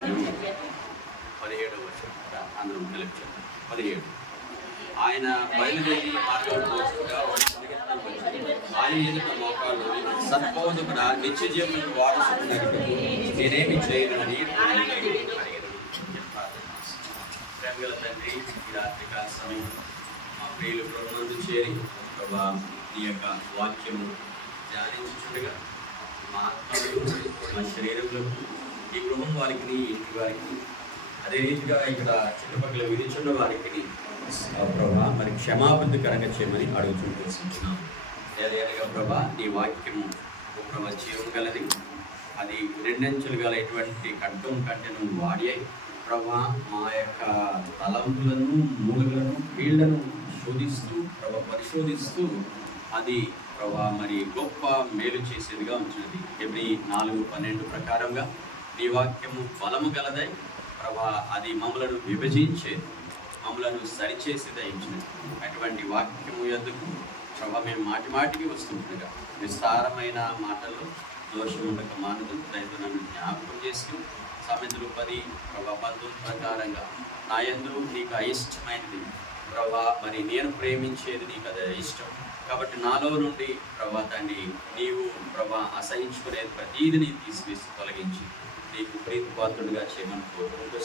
17వ వచనం అందరం కలిపి 17. ఆయన బయలుదేరి మార్గంలో ఆయన ఎదుట మోకాళ్ళు సద్బోధకుడా నిత్య జీవనకు వారసుకున్నట్టు నేనేమి చేయనని ప్రేమగల తండ్రి, ఈ రాత్రికాల సమయం మా ప్రియులు ప్రభునందు చేరి ప్రభా నీ యొక్క వాక్యము ధ్యానించుండగా మా ఆత్మలు మా శరీరంలో ఈ గృహం వారికి ఇంటి వారికి అదే రీతిగా ఇక్కడ చుట్టుపక్కల విధించున్న వారికి ప్రభా మరి క్షమాపణకరంగా చేయమని అడుగుతుంటున్నాం. ఏదైనా ప్రభా నీ వాక్యము ప్రభా జీవం గలది, అది రెండంచులు గల ఎటువంటి ఖడ్గం కంటే నువ్వు వాడి ప్రభా మా యొక్క తలంపులను మూలులను వీళ్లను శోధిస్తూ ప్రభా పరిశోధిస్తూ అది ప్రభా మరి గొప్ప మేలు చేసేదిగా ఉంచినది. ఎబ్రీ 4:12 ప్రకారంగా నీ వాక్యము బలము గలదై ప్రభా అది మమ్మలను విభజించేది, మమ్మలను సరిచేసేది అయించినది. అటువంటి వాక్యము ఎందుకు ప్రభా మేము మాటికి వస్తుండగా విస్తారమైన మాటలు దోషం ఉండక మానదు. రైతు నన్ను జ్ఞాపకం చేస్తూ సామెతలు 10:19 ప్రకారంగా నా యందు నీకు అయిష్టమైనది ప్రభా మరి నేను ప్రేమించేది నీకు అదే ఇష్టం. కాబట్టి నాలో నుండి ప్రభా తండ్రి నీవు ప్రభా అసహించుకునేది ప్రతీది నీ తీసివేసి తొలగించి నీకు ప్రీతిపాత్రుడిగా చేయమని కోరుకుంటూ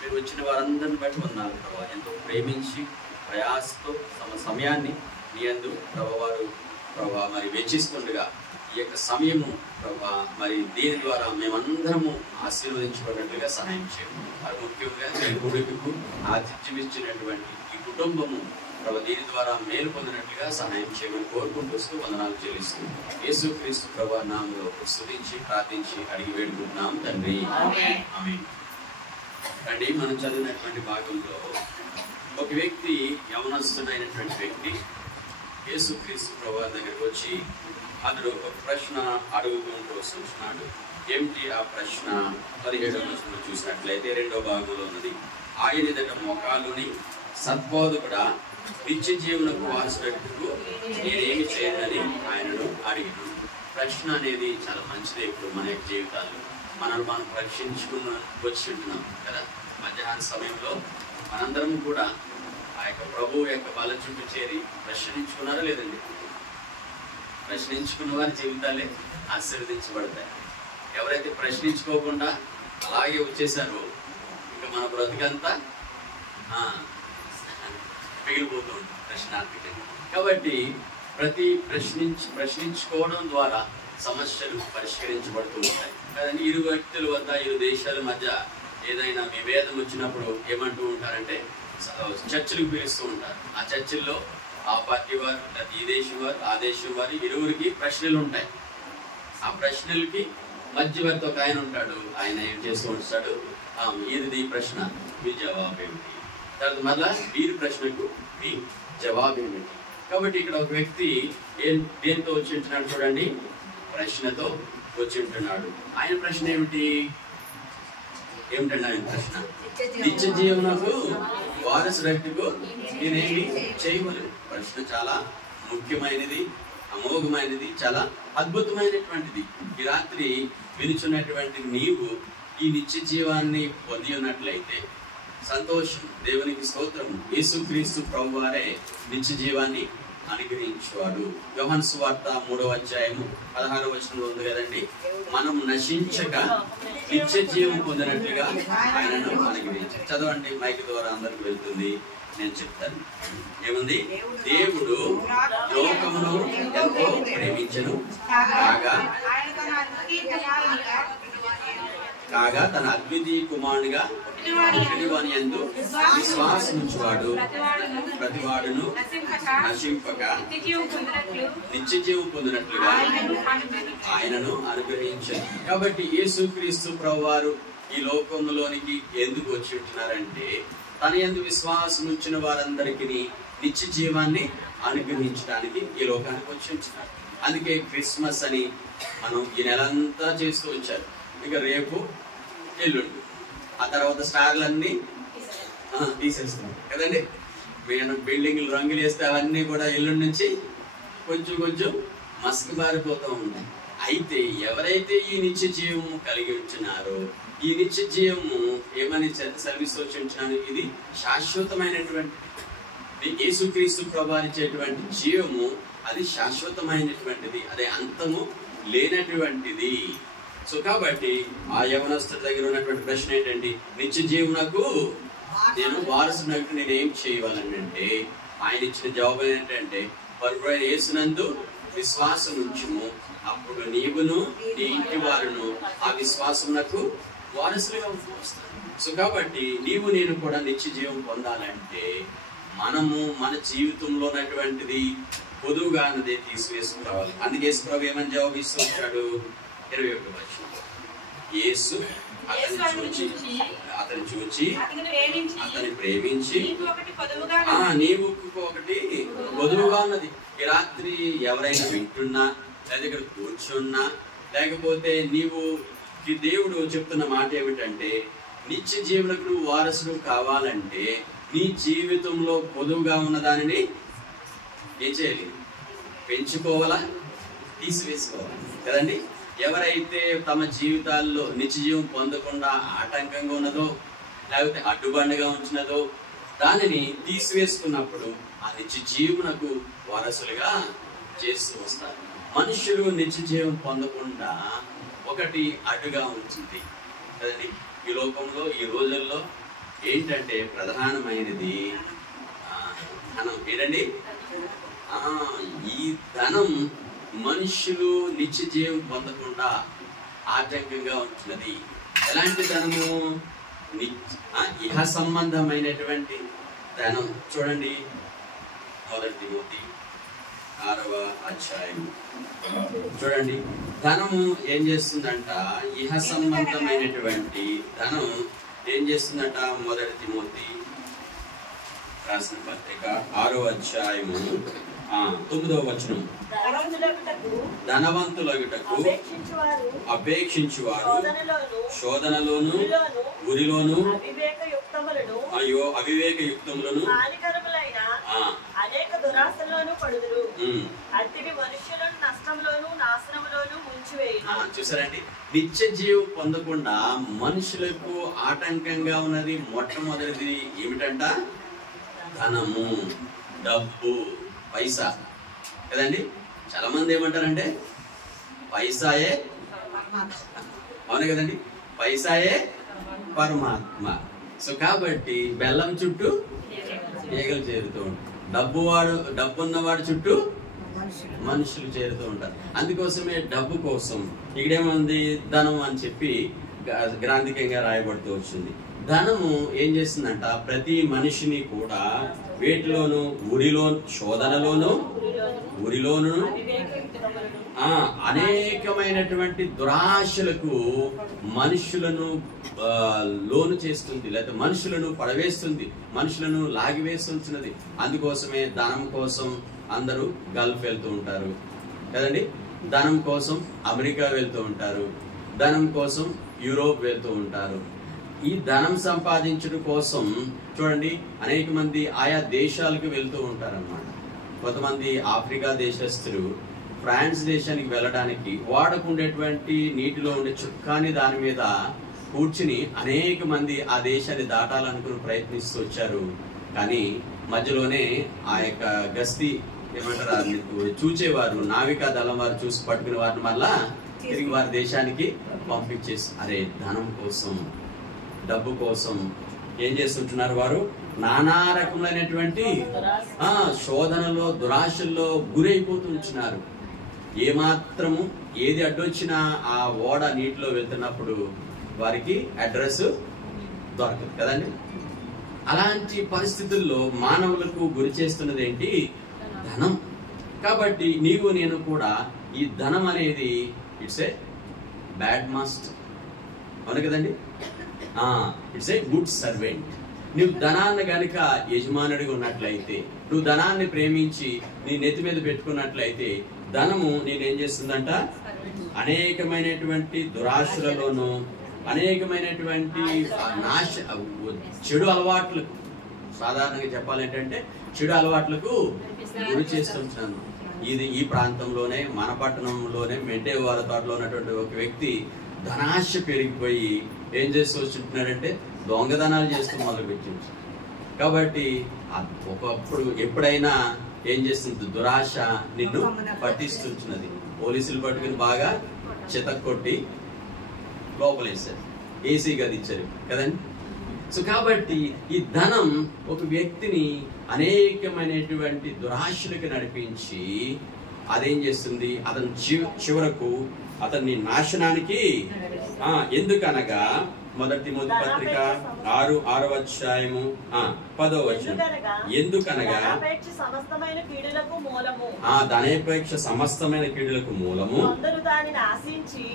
మీరు వచ్చిన వారందరిని బట్టి ఉన్నారు ప్రభా. ఎంతో ప్రేమించి ప్రయాసతో తమ సమయాన్ని నీ యందు ప్రభా వారు ప్రభా మరి వెచ్చిస్తుండగా ఈ యొక్క సమయము ప్రభా మరి దీని ద్వారా మేమందరము ఆశీర్వదించబడినట్లుగా సహాయం చేయము. అది ముఖ్యంగా మీ కొడుకుకు ఆతిథ్యం ఇచ్చినటువంటి ఈ కుటుంబము ప్రభా దీని ద్వారా మేలు పొందినట్లుగా సహాయం చేయమని కోరుకుంటూ వందనాలు చెల్లిస్తూ యేసుక్రీస్తు ప్రభా నామములో స్తుతించి ప్రార్థించి అడిగి వేడుకుంటున్నాం తండ్రి, ఆమేన్. రండి, మనం చదివినటువంటి భాగంలో ఒక వ్యక్తి, యవనస్తుడైనటువంటి వ్యక్తి యేసుక్రీస్తు ప్రభా దగ్గరికి వచ్చి అతడు ఒక ప్రశ్న అడుగుకుంటూ వస్తున్నాడు. ఏమిటి ఆ ప్రశ్న? 17వ వచనంలో చూసినట్లయితే 2వ భాగంలో ఉన్నది. ఆయన ఎదుట మోకాలుని సద్బోధకుడా నిత్య జీవనకు వారసుడకు నేనేమి చేయనని ఆయనను అడిగాను. ప్రశ్న అనేది చాలా మంచిది. ఇప్పుడు మన యొక్క జీవితాల్లో మనం పరీక్షించుకున్న వచ్చి ఉంటున్నాం కదా. మధ్యాహ్న సమయంలో మనందరం కూడా ఆ యొక్క ప్రభువు యొక్క బల చుట్టూ చేరి ప్రశ్నించుకున్నారా లేదండి? ప్రశ్నించుకున్న వారి జీవితాలే ఆశీర్వదించబడతాయి. ఎవరైతే ప్రశ్నించుకోకుండా అలాగే వచ్చేసారో ఇంకా మన బ్రతికంతా మిగిలిపోతూ ఉంటుంది ప్రశ్నార్థకంగా. కాబట్టి ప్రశ్నించుకోవడం ద్వారా సమస్యలు పరిష్కరించబడుతూ ఉంటాయి కదండి. ఇరు వ్యక్తుల వద్ద, ఇరు దేశాల మధ్య ఏదైనా విభేదం వచ్చినప్పుడు ఏమంటూ ఉంటారంటే చర్చలకు పిలుస్తూ ఉంటారు. ఆ చర్చల్లో ఆ పార్టీ వారు, ఈ దేశం వారు, ఆ దేశం వారు ఇరువురికి ప్రశ్నలు ఉంటాయి. ఆ ప్రశ్నలకి మధ్యవర్తి ఒక ఆయన ఉంటాడు. ఆయన ఏం చేస్తూ ఉంటాడు, ఇది ప్రశ్న, మీ జవాబు ఏమిటి? తర్వాత మళ్ళా వీరి ప్రశ్నకు మీ జవాబు ఏమిటి? కాబట్టి ఇక్కడ ఒక వ్యక్తి దేంతో వచ్చి ఉంటున్నాడు చూడండి, ప్రశ్నతో వచ్చి ఉంటున్నాడు. ఆయన ప్రశ్న ఏమిటండి ఆయన ప్రశ్న? నిత్య జీవనకు వారసుడకు నేనేమి చేయవలను? ప్రశ్న చాలా ముఖ్యమైనది, అమోఘమైనది, చాలా అద్భుతమైనటువంటిది. ఈ రాత్రి వినుచున్నటువంటి నీవు ఈ నిత్య జీవాన్ని పొంది ఉన్నట్లయితే సంతోషం, దేవునికి స్తోత్రం. యేసుక్రీస్తు ప్రభువారే నిత్య జీవాన్ని అనుగ్రహించువాడు. యోహాను సువార్త 3వ అధ్యాయము 16వ వచనంలో ఉంది కదండి, మనం నశించక నిత్య జీవం పొందినట్లుగా ఆయనను అనుగ్రహించారు. చదవండి, మైక్ ద్వారా అందరికి వెళ్తుంది, నేను చెప్తాను. ఏముంది? దేవుడు లోకమును ఎంతో ప్రేమించెను, కాగా తన అద్వితీయ కుమారునిగా వాని యందు విశ్వాసముంచువాడు ప్రతివాడును నశింపక నిత్య జీవం పొందినట్లుగా ఆయనను అనుగ్రహించారు. కాబట్టి యేసుక్రీస్తు ప్రభువారు ఈ లోకంలోనికి ఎందుకు వచ్చి ఉంటున్నారంటే తన యందు విశ్వాసం ఉంచిన వారందరికీ నిత్య జీవాన్ని అనుగ్రహించడానికి ఈ లోకానికి వచ్చి ఉంటున్నారు. అందుకే క్రిస్మస్ అని మనం ఈ నెలంతా చేస్తూ వచ్చారు. ఇక రేపు ఎల్లుండి, ఆ తర్వాత స్టార్లన్నీ తీసేస్తున్నాం కదండి. మేము బిల్డింగ్లు రంగులు వేస్తే అవన్నీ కూడా ఎల్లుండి నుంచి కొంచెం మస్క్ మారిపోతూ ఉంటాయి. అయితే ఎవరైతే ఈ నిత్య జీవము కలిగి ఉంటున్నారో ఈ నిత్య జీవము ఏమని సెలవిస్తూ ఉంటున్నాను, ఇది శాశ్వతమైనటువంటి యేసుక్రీస్తు ప్రభువు ఇచ్చేటువంటి జీవము అది శాశ్వతమైనటువంటిది, అదే అంతము లేనటువంటిది. సో కాబట్టి ఆ యవనస్తుడి దగ్గర ఉన్నటువంటి ప్రశ్న ఏంటంటే, నిత్య జీవనకు నేను వారసునకు నేను ఏం చేయవాలంటే, ఆయన ఇచ్చిన జవాబు ఏంటంటే, ప్రభువైన యేసునందు విశ్వాసం ఉంచుము, అప్పుడు నీవును నీ ఇంటి వారును ఆ విశ్వాసమునకు వారసులుగా వస్తారు. సో కాబట్టి నీవు నేను కూడా నిత్య జీవం పొందాలంటే మనము మన జీవితంలో ఉన్నటువంటిది పొదువుగా అన్నదే తీసివేసుకురావాలి. అందుకే యేసు ప్రభు ఏమని జవాబిస్తూ ఉంటాడు, 21వ వచనం, యేసు అతని చూచి అతని ప్రేమించి నీవు ఒకటి పొదువుగా ఉన్నది. ఈ రాత్రి ఎవరైనా వింటున్నా, లేదా ఇక్కడ కూర్చున్నా, లేకపోతే నీవు దేవుడు చెప్తున్న మాట ఏమిటంటే, నిత్య జీవులకు నువ్వు వారసుడు కావాలంటే నీ జీవితంలో పొదువుగా ఉన్న దానిని ఏం చేయాలి, పెంచుకోవాలా, తీసివేసుకోవాలి కదండి. ఎవరైతే తమ జీవితాల్లో నిత్య జీవం పొందకుండా ఆటంకంగా ఉన్నదో, లేకపోతే అడ్డుబండగా ఉంచినదో దానిని తీసివేసుకున్నప్పుడు ఆ నిత్య జీవునకు వారసులుగా చేస్తూ వస్తారు. మనుషులు నిత్య జీవం పొందకుండా ఒకటి అడ్డుగా ఉంచింది కదండి. ఈ లోకంలో ఈ రోజుల్లో ఏంటంటే ప్రధానమైనది ధనం. ఏంటండి, ఈ ధనం మనుషులు నిత్య జీవం పొందకుండా ఆటంకంగా ఉంటున్నది. ఎలాంటి ధనము, ఇహ సంబంధమైనటువంటి ధనం. చూడండి, 1 తిమోతి 6వ అధ్యాయం చూడండి. ధనము ఏం చేస్తుందంట, ఇహ సంబంధమైనటువంటి ధనం ఏం చేస్తుందంట. 1 తిమోతి రాసిన పత్రిక 6వ అధ్యాయము 9వ వచనం, ధనవంతులగుటకు అపేక్షించువారు శోధనలోను ఉరిలోను అవివేక యుక్తములను అనేక దురాశల్లోనూ పడుదురు, అట్టివి మనుష్యులను నష్టంలోను నాశనంలోను ముంచివేయును. చూసారండి, నిత్య జీవం పొందకుండా మనుషులకు ఆటంకంగా ఉన్నది మొట్టమొదటిది ఏమిటంట, ధనము, డబ్బు, పైసా కదండి. చాలా మంది ఏమంటారంటే పైసాయే, అవును కదండి, పైసాయే పరమాత్మ. సో కాబట్టి బెల్లం చుట్టూ ఈగలు చేరుతూ ఉంటారు, డబ్బున్నవాడు చుట్టూ మనుషులు చేరుతూ ఉంటారు. అందుకోసమే డబ్బు కోసం ఇక్కడేముంది, ధనం అని చెప్పి గ్రాంధికంగా రాయబడుతూ వచ్చింది. ధనము ఏం చేస్తుందంట, ప్రతి మనిషిని కూడా వేటిలోను, శోధనలోను ఉరిలోను అనేకమైనటువంటి దురాశలకు మనుషులను లోను చేస్తుంది, లేదా మనుషులను పడవేస్తుంది, మనుషులను లాగివేస్తుంటున్నది. అందుకోసమే ధనం కోసం అందరూ గల్ఫ్ వెళ్తూ ఉంటారు కదండి, ధనం కోసం అమెరికా వెళ్తూ ఉంటారు, ధనం కోసం యూరోప్ వెళ్తూ ఉంటారు. ఈ ధనం సంపాదించడం కోసం చూడండి అనేక మంది ఆయా దేశాలకు వెళ్తూ ఉంటారన్నమాట. కొంతమంది ఆఫ్రికా దేశస్తులు ఫ్రాన్స్ దేశానికి వెళ్ళడానికి వాడకుండేటువంటి నీటిలో ఉండే చుక్కాని దాని మీద కూర్చుని అనేక మంది ఆ దేశాన్ని దాటాలనుకుని ప్రయత్నిస్తూ వచ్చారు. కానీ మధ్యలోనే ఆ యొక్క గస్తీ ఏమంటారు చూచేవారు, నావికా దళం వారు చూసి పట్టుకునే వారిని మళ్ళా తిరిగి వారి దేశానికి పంపించేసి, అరే ధనం కోసం, డబ్బు కోసం ఏం చేస్తుంటున్నారు వారు, నానా రకములైనటువంటి శోధనలో దురాశల్లో గురైపోతూ ఉంటున్నారు. ఏమాత్రము ఏది అడ్డొచ్చినా ఆ ఓడ నీటిలో వెళ్తున్నప్పుడు వారికి అడ్రస్ దొరకదు కదండి. అలాంటి పరిస్థితుల్లో మానవులకు గురి చేస్తున్నది ఏంటి, ధనం. కాబట్టి నీవు నేను కూడా ఈ ధనం అనేది ఇట్స్ ఏ బ్యాడ్ మాస్టర్, అవును కదండి. It's a good servant. నువ్వు ధనాన్ని గనుక యజమానుడిగా ఉన్నట్లయితే, నువ్వు ధనాన్ని ప్రేమించి నీ నెత్తి మీద పెట్టుకున్నట్లయితే, ధనము నేనేం చేస్తుందంట, అనేకమైనటువంటి దురాశలలోను అనేకమైనటువంటి చెడు అలవాట్లకు, సాధారణంగా చెప్పాలంటే చెడు అలవాట్లకు గురి చేస్తుంటాను. ఈ ప్రాంతంలోనే మన పట్టణంలోనే మెంటేవారి తోటలో ఉన్నటువంటి ఒక వ్యక్తి ధనాశ పెరిగిపోయి ఏం చేస్తూ వచ్చింటున్నాడంటే దొంగదనాలు చేస్తూ మొదలుపెట్టింది. కాబట్టి ఒకప్పుడు ఎప్పుడైనా ఏం చేస్తుంది, దురాశ నిన్ను పట్టిస్తున్నది. పోలీసులు పట్టుకుని బాగా చితక్కొట్టి లోపలేసారు, ఏసీ గది ఇచ్చారు కదండి. సో కాబట్టి ఈ ధనం ఒక వ్యక్తిని అనేకమైనటువంటి దురాశలకు నడిపించి అదేం చేస్తుంది, అతని చివరకు అతన్ని నాశనానికి. ఎందుకనగా మొదటి తిమోతి పత్రిక 6వ అధ్యాయము 10వ వచనం. ఎందుకనగా ధనేపేక్ష సమస్తమైన కీడులకు మూలము, అందరూ దానిని ఆశించి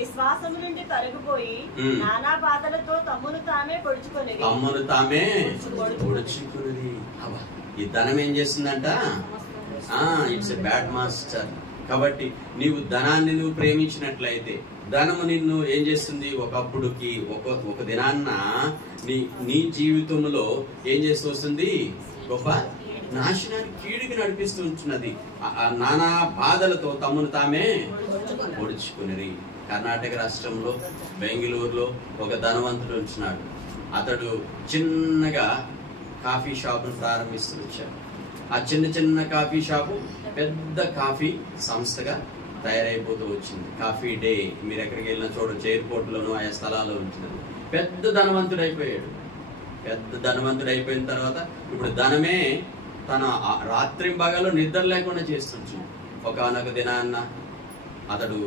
విశ్వాసము నుండి తొలగిపోయి నానా బాధలతో తమ్మును తామే పొడుచుకునేది. ఈ ధనం ఏం చేస్తుందంట, ఇట్స్ ఎ బ్యాడ్ మాస్టర్. కాబట్టి నీవు ధనాన్ని నువ్వు ప్రేమించినట్లయితే ధనము నిన్ను ఏం చేస్తుంది, ఒకప్పుడుకి ఒక దినాన్న నీ జీవితంలో ఏం చేస్తూ వస్తుంది, గొప్ప నాశనానికి కీడుకి నడిపిస్తూ ఉంటున్నది. నానా బాధలతో తమ్మును తామే పొడుచుకునేది. కర్ణాటక రాష్ట్రంలో బెంగళూరులో ఒక ధనవంతుడు ఉంటున్నాడు. అతడు చిన్నగా కాఫీ షాపును ప్రారంభిస్తూ వచ్చాడు. ఆ చిన్న కాఫీ షాపు పెద్ద కాఫీ సంస్థగా తయారైపోతూ వచ్చింది. కాఫీ డే మీరు ఎక్కడికి వెళ్ళినా చూడొచ్చు, ఎయిర్పోర్ట్ లోనూ ఆయా స్థలాల్లో ఉంటుంది. పెద్ద ధనవంతుడు అయిపోయాడు. పెద్ద ధనవంతుడు అయిపోయిన తర్వాత ఇప్పుడు ధనమే తన రాత్రి భాగాల్లో నిద్ర లేకుండా చేస్తుంది. ఒకనొక దినాన్న అతడు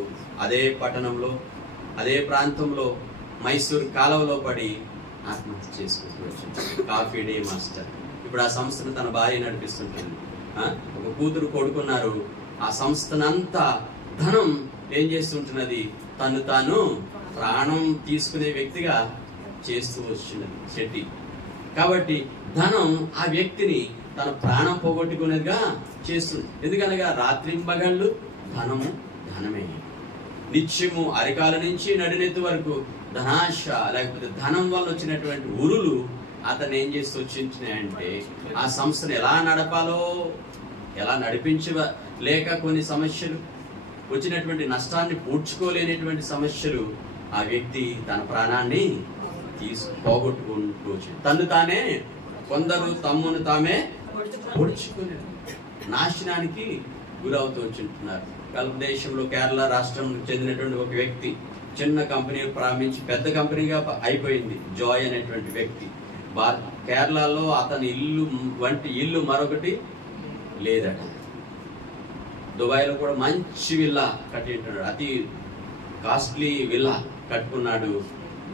అదే పట్టణంలో అదే ప్రాంతంలో మైసూర్ కాలువలో పడి ఆత్మహత్య చేసుకుంటూ వచ్చింది. Coffee day master. ఇప్పుడు ఆ సంస్థను తన భార్య నడిపిస్తుంటుంది. ఒక కూతురు కొడుకున్నారు. ఆ సంస్థనంతా ధనం ఏం చేస్తుంటున్నది, తను తాను ప్రాణం తీసుకునే వ్యక్తిగా చేస్తూ వచ్చినది శెట్టి. కాబట్టి ధనం ఆ వ్యక్తిని తన ప్రాణం పోగొట్టుకునేదిగా చేస్తుంది. ఎందుకనగా రాత్రింబగళ్ళు ధనమే. నిత్యము అరికాల నుంచి నడినెత్తి వరకు ధనాశ లేకపోతే ధనం వల్ల వచ్చినటువంటి ఉరులు అతను ఏం చేస్తూ వచ్చినాయంటే ఆ సంస్థను ఎలా నడపాలో, ఎలా నడిపించలేక కొన్ని సమస్యలు వచ్చినటువంటి నష్టాన్ని పూడ్చుకోలేనటువంటి సమస్యలు ఆ వ్యక్తి తన ప్రాణాన్ని పోగొట్టుకుంటూ వచ్చింది. తను తానే కొందరు తమ్మును తామే పొడుచుకుని నాశనానికి గురవుతూ వచ్చింటున్నారు. గల్ఫ్ దేశంలో కేరళ రాష్ట్రం చెందినటువంటి ఒక వ్యక్తి చిన్న కంపెనీ ప్రారంభించి పెద్ద కంపెనీగా అయిపోయింది. జాయ్ అనేటువంటి వ్యక్తి కేరళలో అతని ఇల్లు మరొకటి లేదట. దుబాయ్లో కూడా మంచి విల్లా కట్టి ఉంటున్నాడు. అతి కాస్ట్లీ విల్లా కట్టుకున్నాడు.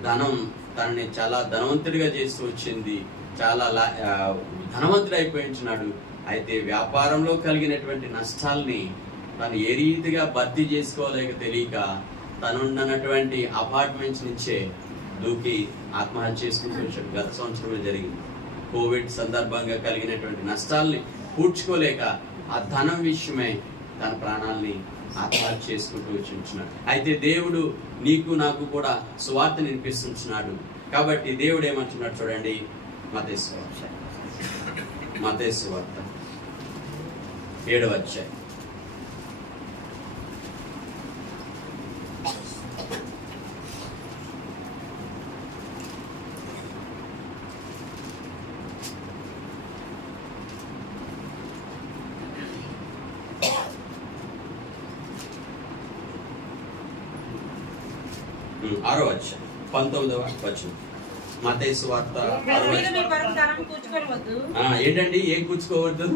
ధనం తనని చాలా ధనవంతుడిగా చేస్తూ వచ్చింది. చాలా ధనవంతుడు అయిపోయించున్నాడు. అయితే వ్యాపారంలో కలిగినటువంటి నష్టాల్ని తను ఏ రీతిగా భర్తీ చేసుకోలేక తెలియక తనున్నటువంటి అపార్ట్మెంట్స్ నుంచే దూకి ఆత్మహత్య చేసుకుంటూ వచ్చాడు. గత సంవత్సరమే జరిగింది. కోవిడ్ సందర్భంగా కలిగినటువంటి నష్టాల్ని పూడ్చుకోలేక ఆ ధనం విషయమై తన ప్రాణాలని ఆత్మహత్య చేసుకుంటూ వచ్చింటున్నాడు. అయితే దేవుడు నీకు నాకు కూడా సువార్త వినిపిస్తున్నాడు. కాబట్టి దేవుడు ఏమంటున్నాడు చూడండి, మత్తయి సువార్త 7వ అధ్యాయం. ఆరో అధ్యాయం 19వ వచనం. మత్తయి సువార్త. ఏంటండి ఏం కూర్చుకోవద్దు?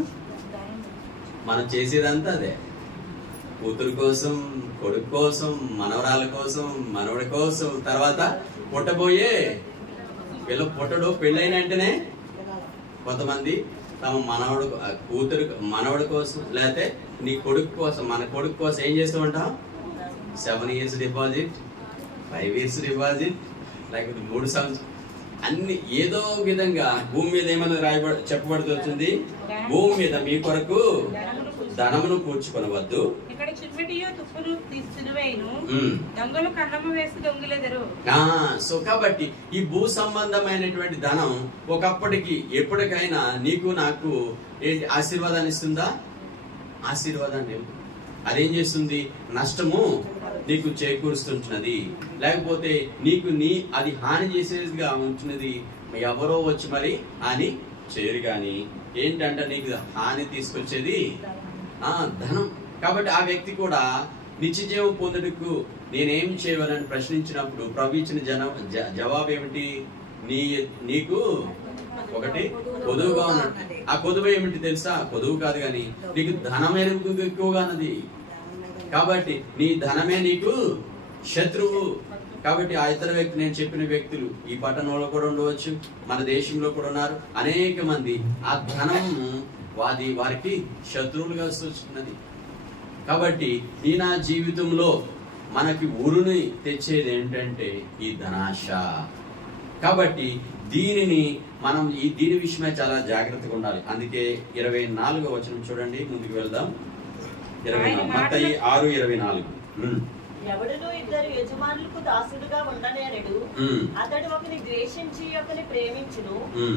మనం చేసేదంతా అదే. కూతురు కోసం, కొడుకు కోసం, మనవరాల కోసం, మనవడి కోసం, తర్వాత పుట్టబోయే పుట్టడు. పెళ్ళైన వెంటనే కొంతమంది తమ మనవడి కోసం లేకపోతే నీ కొడుకు కోసం, మన కొడుకు కోసం ఏం చేస్తూ ఉంటాం? 7 years డిపాజిట్, 5 years డిపాజిట్, లేకపోతే 3 సంవత్సరాలు అన్ని ఏదో విధంగా భూమి మీద ఏమన్నా చెప్పబడుతూ వచ్చింది, భూమి మీద మీ కొరకు ధనమును కూర్చుకొనవద్దు. సో కాబట్టి ఈ భూ సంబంధమైనటువంటి ధనం ఒకప్పటికి ఎప్పటికైనా నీకు నాకు ఏంటి ఆశీర్వాదాన్ని ఇస్తుందా? ఆశీర్వాదాన్ని ఇవ్వదు. అదేం చేస్తుంది? నష్టము నీకు చేకూరుస్తుంటున్నది. లేకపోతే నీకు అది హాని చేసేదిగా ఉంటున్నది. ఎవరో వచ్చి మరి హాని చేయరు, కానీ ఏంటంటే నీకు హాని తీసుకొచ్చేది ధనం. కాబట్టి ఆ వ్యక్తి కూడా నిత్యజీవం పొందుటకు నేనేం చేయవాలని ప్రశ్నించినప్పుడు ప్రభు ఇచ్చిన జవాబు ఏమిటి? నీకు ఒకటి కొదువుగా ఉన్నట్టు. ఆ కొదువు ఏమిటి తెలుసా? కొదువు కాదు, కానీ నీకు ధనమే ఎక్కువగా ఉన్నది. కాబట్టి నీ ధనమే నీకు శత్రువు. కాబట్టి ఆ ఇతర వ్యక్తి, నేను చెప్పిన వ్యక్తులు ఈ పట్టణంలో కూడా ఉండవచ్చు, మన దేశంలో కూడా ఉన్నారు అనేక మంది. ఆ ధనం వారికి శత్రువులుగా వస్తున్నది. కాబట్టి నా జీవితంలో మనకి ఊరుని తెచ్చేది ఏంటంటే ఈ ధనాశ. కాబట్టి మనం దీని విషయమే చాలా జాగ్రత్తగా ఉండాలి. అందుకే 24వ వచనం చూడండి, ముందుకు వెళ్దాం. 24 మత్తయి 6:24. ఎవడును ఇద్దరు యజమానులకు దాసుడుగా ఉండనేరడు. అతడు ఒకని ద్వేషించి ఒకని ప్రేమించును,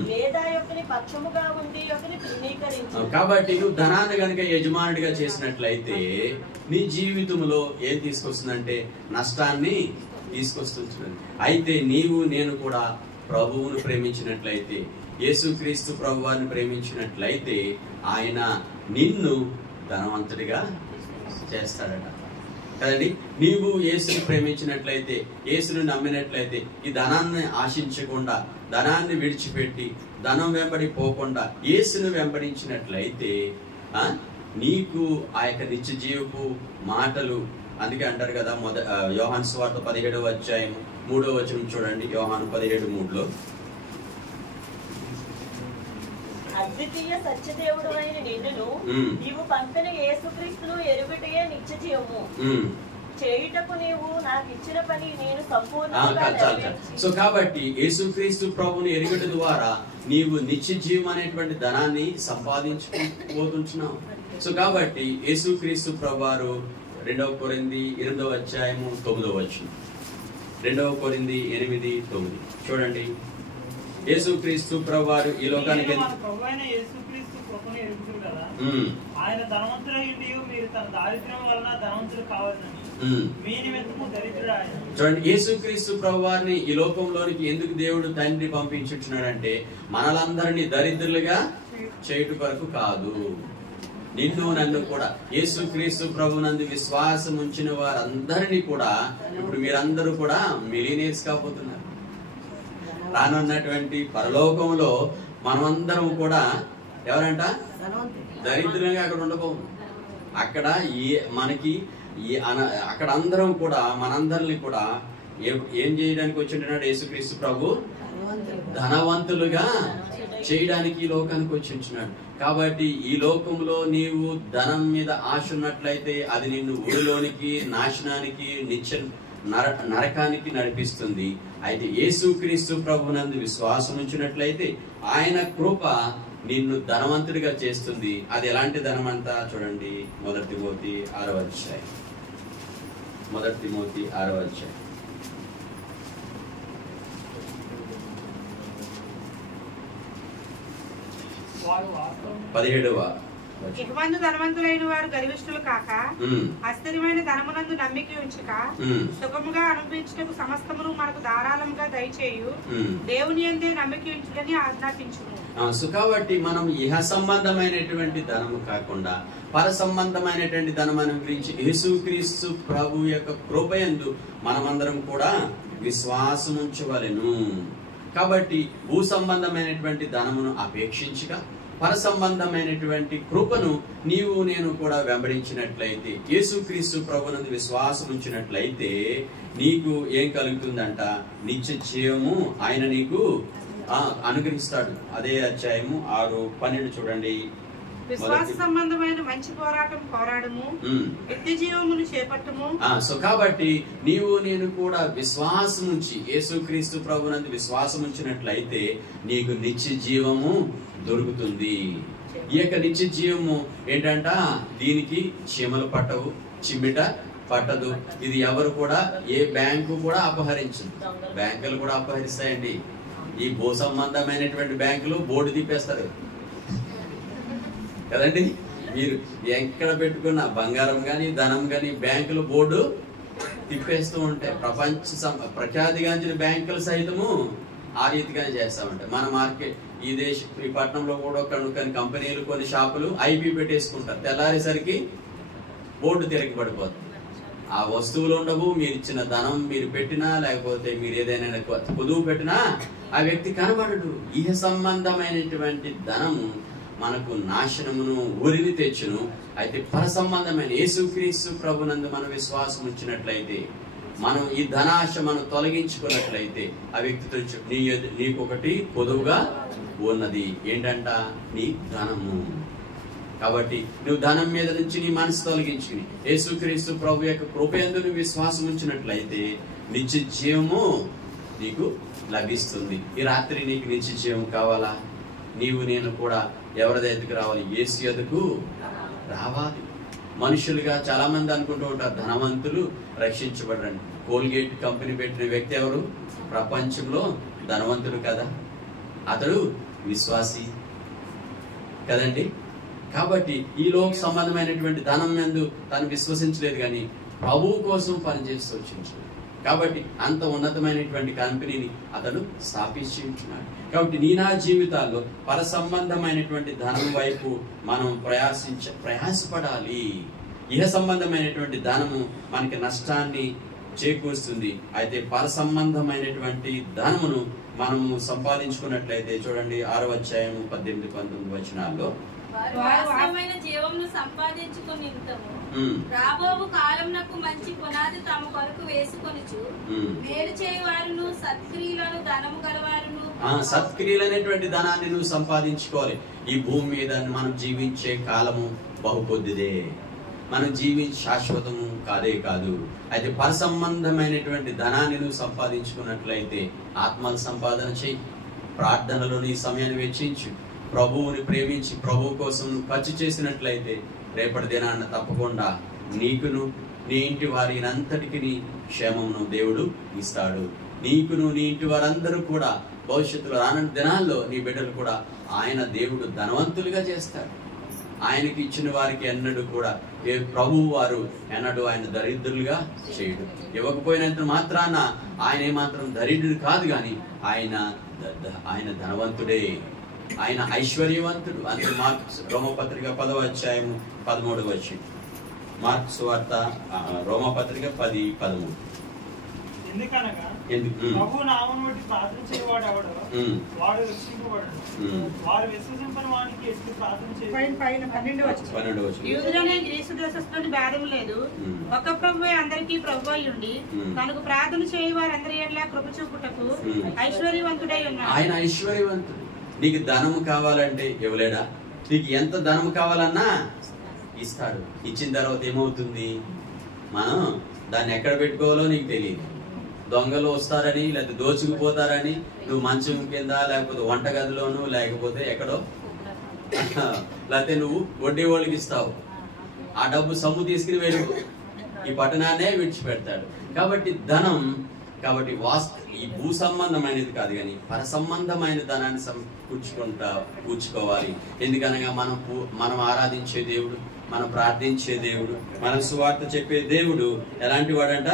లేదా ఒకని పక్షముగా ఉండి ఒకని తృణీకరించును. కాబట్టి నువ్వు ధనాన్ని గనుక యజమానుడిగా చేసినట్లయితే నీ జీవితంలో ఏం తీసుకొస్తుందంటే నష్టాన్ని తీసుకొస్తుంది. అయితే నేను కూడా ప్రభువును ప్రేమించినట్లయితే, యేసుక్రీస్తు ప్రభువారిని ప్రేమించినట్లయితే ఆయన నిన్ను ధనవంతుడిగా చేస్తాడట కదండి. నీవు యేసుని ప్రేమించినట్లయితే, యేసుని నమ్మినట్లయితే, ఈ ధనాన్ని ఆశించకుండా, ధనాన్ని విడిచిపెట్టి, ధనం వెంబడి పోకుండా యేసుని వెంబడించినట్లయితే నీకు ఆ యొక్క నిత్య జీవపు మాటలు. అందుకే అంటారు కదా, యోహాను సువార్త 17వ అధ్యాయం 3వ వచనం చూడండి. యోహాను 17:3లో అద్వితీయ సత్యదేవుడు అయిన నిన్నును నీవు పంపిన యేసుక్రీస్తును ఎరుగుటయే నిత్య జీవము. చేయుటకు నీవు నాకు ఇచ్చిన పని నేను సంపూర్ణంగా నెరవేర్చి. సో కాబట్టి యేసుక్రీస్తు ప్రభువుని ఎరుగుట ద్వారా నీవు నిత్య జీవం అనేటువంటి ధనాన్ని సంపాదించుకోబోతున్నావు. సో కాబట్టి యేసుక్రీస్తు ప్రభువారు 2వ కొరింథీ 8వ అధ్యాయము 9వ వచనం, 2వ కొరింథీ 8:9 చూడండి. యేసుక్రీస్తు ప్రభువారు ఈ లోకానికి చూడండి, యేసుక్రీస్తు ప్రభువారిని ఈ లోకంలోనికి ఎందుకు దేవుడు తండ్రి పంపించుచున్నాడంటే మనలందరినీ దరిద్రులుగా చేయుట కొరకు కాదు. నిన్ను నన్ను కూడా యేసుక్రీస్తు ప్రభునందు విశ్వాసం ఉంచిన వారందరినీ కూడా ఇప్పుడు మీరందరూ కూడా మిలియనీర్స్ కాబోతున్నారు. రానున్నటువంటి పరలోకంలో మనమందరం కూడా ఎవరంట? దరిద్రంగా అక్కడ ఉండబోము. అక్కడ అక్కడ అందరం కూడా మనందరిని కూడా ఏం చేయడానికి వచ్చింటున్నాడు యేసుక్రీస్తు ప్రభు? ధనవంతులుగా చేయడానికి ఈ లోకానికి వచ్చింటున్నాడు. కాబట్టి ఈ లోకంలో నీవు ధనం మీద ఆశ ఉన్నట్లయితే అది నిన్ను ఊరిలోనికి, నాశనానికి, నరకానికి నడిపిస్తుంది. అయితే యేసుక్రీస్తు ప్రభునందు విశ్వాసం ఉంచినట్లయితే ఆయన కృప నిన్ను ధనవంతుడిగా చేస్తుంది. అది ఎలాంటి ధనం అంతా చూడండి, 1 తిమోతి 6వ అధ్యాయం. 1 తిమోతి 6వ అధ్యాయం 17వ. ఇకమందు ధనవంతులైన వారు గర్విష్ఠులు కాక, అస్థిరమైన ధనమునందు నమ్మిక ఉంచక, సుఖముగా అనుభవించుటకు సమస్తమును మనకు ధారాళముగా దయచేయు దేవుని యందే నమ్మిక ఉంచుటని ఆజ్ఞాపించును. కాబట్టి మనం ఇహ సంబంధమైనటువంటి ధనము కాకుండా పర సంబంధమైనటువంటి ధనము గురించి యేసుక్రీస్తు ప్రభు యొక్క కృపయందు మనమందరం కూడా విశ్వాసం ఉంచవలెను. కాబట్టి భూ సంబంధమైనటువంటి ధనమును అపేక్షించక పర సంబంధమైనటువంటి కృపను నేను కూడా వెంబడించినట్లయితే, యేసుక్రీస్తు ప్రభునందు విశ్వాసం ఉంచినట్లయితే నీకు ఏం కలుగుతుందంట? నిత్య జీవము ఆయన నీకు అనుగ్రహిస్తాడు. అదే అధ్యాయము 6:12 చూడండి. విశ్వాస సంబంధమైన మంచి పోరాటం పోరాడము, నిత్య జీవమును చేపట్టము. సో కాబట్టి నేను కూడా విశ్వాసం ఉంచి యేసుక్రీస్తు ప్రభునందు విశ్వాసం ఉంచినట్లయితే నీకు నిత్య జీవము దొరుకుతుంది. ఈ యొక్క నిత్య జీవము ఏంటంట? దీనికి చీమలు పట్టవు, చిమ్మిట పట్టదు. ఇది ఎవరు కూడా, ఏ బ్యాంకు కూడా అపహరించదు. బ్యాంకులు కూడా అపహరిస్తాయండి. ఈ భూ సంబంధమైనటువంటి బ్యాంకులు బోర్డు తిప్పేస్తారు కదండి. మీరు ఎక్కడ పెట్టుకున్న బంగారం కానీ ధనం కానీ బ్యాంకులు బోర్డు తిప్పేస్తూ ఉంటాయి. ప్రఖ్యాతిగాంచిన బ్యాంకులు సైతము ఆ రీతిగానే చేస్తా ఉంటాయి. మన మార్కెట్ ఈ పట్టణంలో కూడా కొన్ని కంపెనీలు కొన్ని షాపులు ఐపీ పెట్టేసుకుంటారు. తెల్లారేసరికి బోర్డు తిరిగి పడిపోతుంది. ఆ వస్తువులు ఉండవు, మీరు ఇచ్చిన ధనం మీరు పెట్టినా లేకపోతే మీరు ఏదైనా కుదువు పెట్టినా ఆ వ్యక్తి కనబడడు. ఇహ సంబంధమైనటువంటి ధనము మనకు నాశనమును ఉరిని తెచ్చును. అయితే పర సంబంధమైన యేసుక్రీస్తు ప్రభునందు మనం విశ్వాసం ఉంచినట్లయితే, మనం ఈ ధనాశ మనం తొలగించుకున్నట్లయితే ఆ వ్యక్తితో నీకు ఒకటి పొదువుగా ఉన్నది ఏంటంట, నీ ధనము. కాబట్టి నువ్వు ధనం మీద నుంచి నీ మనసు తొలగించుకుని యేసుక్రీస్తు ప్రభు యొక్క కృపయందు నువ్వు విశ్వాసం ఉంచినట్లయితే నిత్య జీవము నీకు లభిస్తుంది. ఈ రాత్రి నీకు నిత్య జీవం కావాలా? నీవు నేను కూడా ఎవరి దగ్గరికి రావాలి? యేసు యొద్దకు రావాలి. మనుషులుగా చాలా మంది అనుకుంటూ ఉంటారు, ధనవంతులు రక్షించబడరండి. కోల్గేట్ కంపెనీ పెట్టిన వ్యక్తి ఎవరు? ప్రపంచంలో ధనవంతుడు కదా, అతడు విశ్వాసి కదండి. కాబట్టి ఈ లోక సంబంధమైనటువంటి ధనం యందు తను విశ్వసించలేదు, కానీ ప్రభువు కోసం పనిచేస్తూ వచ్చింది. కాబట్టి అంత ఉన్నతమైనటువంటి కంపెనీని అతడు స్థాపించి ఉంటున్నాడు. కాబట్టి నా జీవితాల్లో పర సంబంధమైనటువంటి ధనం వైపు మనం ప్రయాసపడాలి. ఇహ సంబంధమైనటువంటి ధనము మనకి నష్టాన్ని చేకూరుస్తుంది. అయితే పర సంబంధమైనటువంటి ధనమును మనము సంపాదించుకున్నట్లయితే చూడండి 6వ అధ్యాయం 18-19 వచనాల్లో, జీవమును సంపాదించుకుని రాబోవు కాలంనకు మంచి పునాది తమ కొరకు వేసుకొనుచు మేలు చేయవారును సత్క్రియలను ధనము గలవారును. సత్క్రియలు అనేటువంటి ధనాన్ని నువ్వు సంపాదించుకోవాలి. ఈ భూమి మీద మనం జీవించే కాలము బహుకొద్దిదే, మనం జీవించే శాశ్వతము కాదే కాదు. అయితే పర సంబంధమైనటువంటి ధనాన్ని నువ్వు సంపాదించుకున్నట్లయితే ఆత్మల సంపాదన చెయ్యి, ప్రార్థనలో నీ సమయాన్ని వెచ్చించు, ప్రభువుని ప్రేమించి ప్రభువు కోసం ఖర్చు చేసినట్లయితే రేపటి దినాన్న తప్పకుండా నీకును నీ ఇంటి వారినంతటికి క్షేమమును దేవుడు ఇస్తాడు. నీకును నీ ఇంటి వారందరూ కూడా భవిష్యత్తులో రానున్న దినాల్లో నీ బిడ్డలు కూడా ఆయన దేవుడు ధనవంతులుగా చేస్తాడు. ఆయనకి ఇచ్చిన వారికి ఎన్నడూ కూడా ప్రభువు వారు ఎన్నడూ ఆయన దరిద్రులుగా చేయడు. ఇవ్వకపోయినంత మాత్రాన ఆయన ఏమాత్రం దరిద్రుడు కాదు, కానీ ఆయన ధనవంతుడే, ఆయన ఐశ్వర్యవంతుడు. అంటే మార్క్స్ రోమపత్రిక 10వ అధ్యాయం 13వ వచనం. మార్క్స్ వార్త రోమపత్రిక 10:13. ఎందుకనగా ప్రభువు నామమును బట్టి ప్రార్థన చేయవాడు ఎవడో వాడు రక్షింపబడును, వారు విశ్వసింపని వానికి ఎట్టి ప్రార్థన చేయరు. 12వ వచనం. యూదులనే గ్రీసు దేశస్థుని భేదం లేదు, ఒక ప్రభువే అందరికీ ప్రభువు అయి ఉండి తనకు ప్రార్థన చేయి వారందరి ఎడల కృప చూపుటకు ఐశ్వర్యవంతుడై ఉన్నాడు. ఆయన ఐశ్వర్యవంతుడు. నీకు ధనము కావాలంటే ఇవ్వలేడా? నీకు ఎంత ధనము కావాలన్నా ఇస్తాడు. ఇచ్చిన తర్వాత ఏమవుతుంది, మనం దాన్ని ఎక్కడ పెట్టుకోవాలో నీకు తెలియదు. దొంగలు వస్తారని లేకపోతే దోచుకుపోతారని నువ్వు మంచం కింద లేకపోతే వంటగదిలోను లేకపోతే ఎక్కడో లేకపోతే నువ్వు వడ్డీ వాళ్ళకి ఇస్తావు. ఆ డబ్బు సొమ్ము తీసుకుని వెళ్ళు, ఈ పట్టణాన్నే విడిచిపెడతాడు. కాబట్టి ధనం ఈ భూ సంబంధమైనది కాదు, కానీ పర సంబంధమైన ధనాన్ని కూర్చుకోవాలి. ఎందుకనగా మనం ఆరాధించే దేవుడు, మనం ప్రార్థించే దేవుడు, మనం సువార్త చెప్పే దేవుడు ఎలాంటి వాడంట?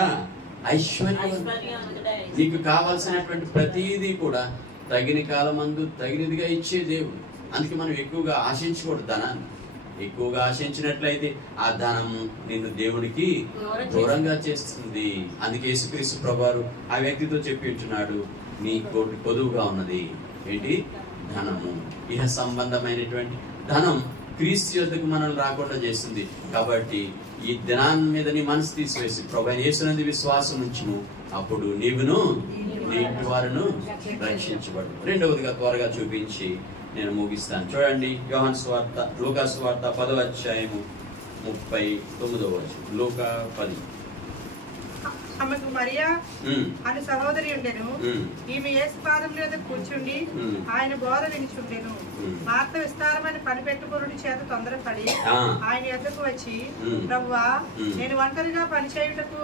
ఐశ్వర్యవంతుడు. నీకు కావాల్సినటువంటి ప్రతిదీ కూడా తగిన కాలమందు తగినదిగా ఇచ్చే దేవుడు. అందుకే మనం ఎక్కువగా ఆశించకూడదు ధనాన్ని. ఎక్కువగా ఆశించినట్లయితే ఆ ధనం నిన్ను దేవుడికి దూరంగా చేస్తుంది. అందుకే యేసుక్రీస్తు ప్రభువారు ఆ వ్యక్తితో చెప్పి ఉంటున్నాడు, నీ కోటి పొదువుగా ఉన్నది ఏంటి? ధనము. ఇహ సంబంధమైనటువంటి ధనం క్రీస్తు యొద్దకు మనల్ని రాకుండా చేస్తుంది. కాబట్టి ఈ ధనాన్ని మీద నీ మనసు తీసివేసి ప్రభువైన యేసునందు విశ్వాసం ఉంచుము, అప్పుడు నీవును నీ ఇంటి వారును రక్షించబడు. రెండవదిగా త్వరగా చూపించి నేను ముగిస్తాను. చూడండి యోహాను సువార్త, లూకా సువార్త 10వ అధ్యాయము 39వ వచనం. లూకా 10. ఆమెకు మరియా అని సహోదరి ఉండెను. ఈమె యేసు పాదముల మీద కూర్చుండి ఆయన బోధ వినిచుండెను. మార్త విస్తారమైన పని పెట్టుకుని చేత తొందరపడి ఆయన యొద్దకు వచ్చి, ప్రభువా, నేను ఒంటరిగా పని చేయుటకు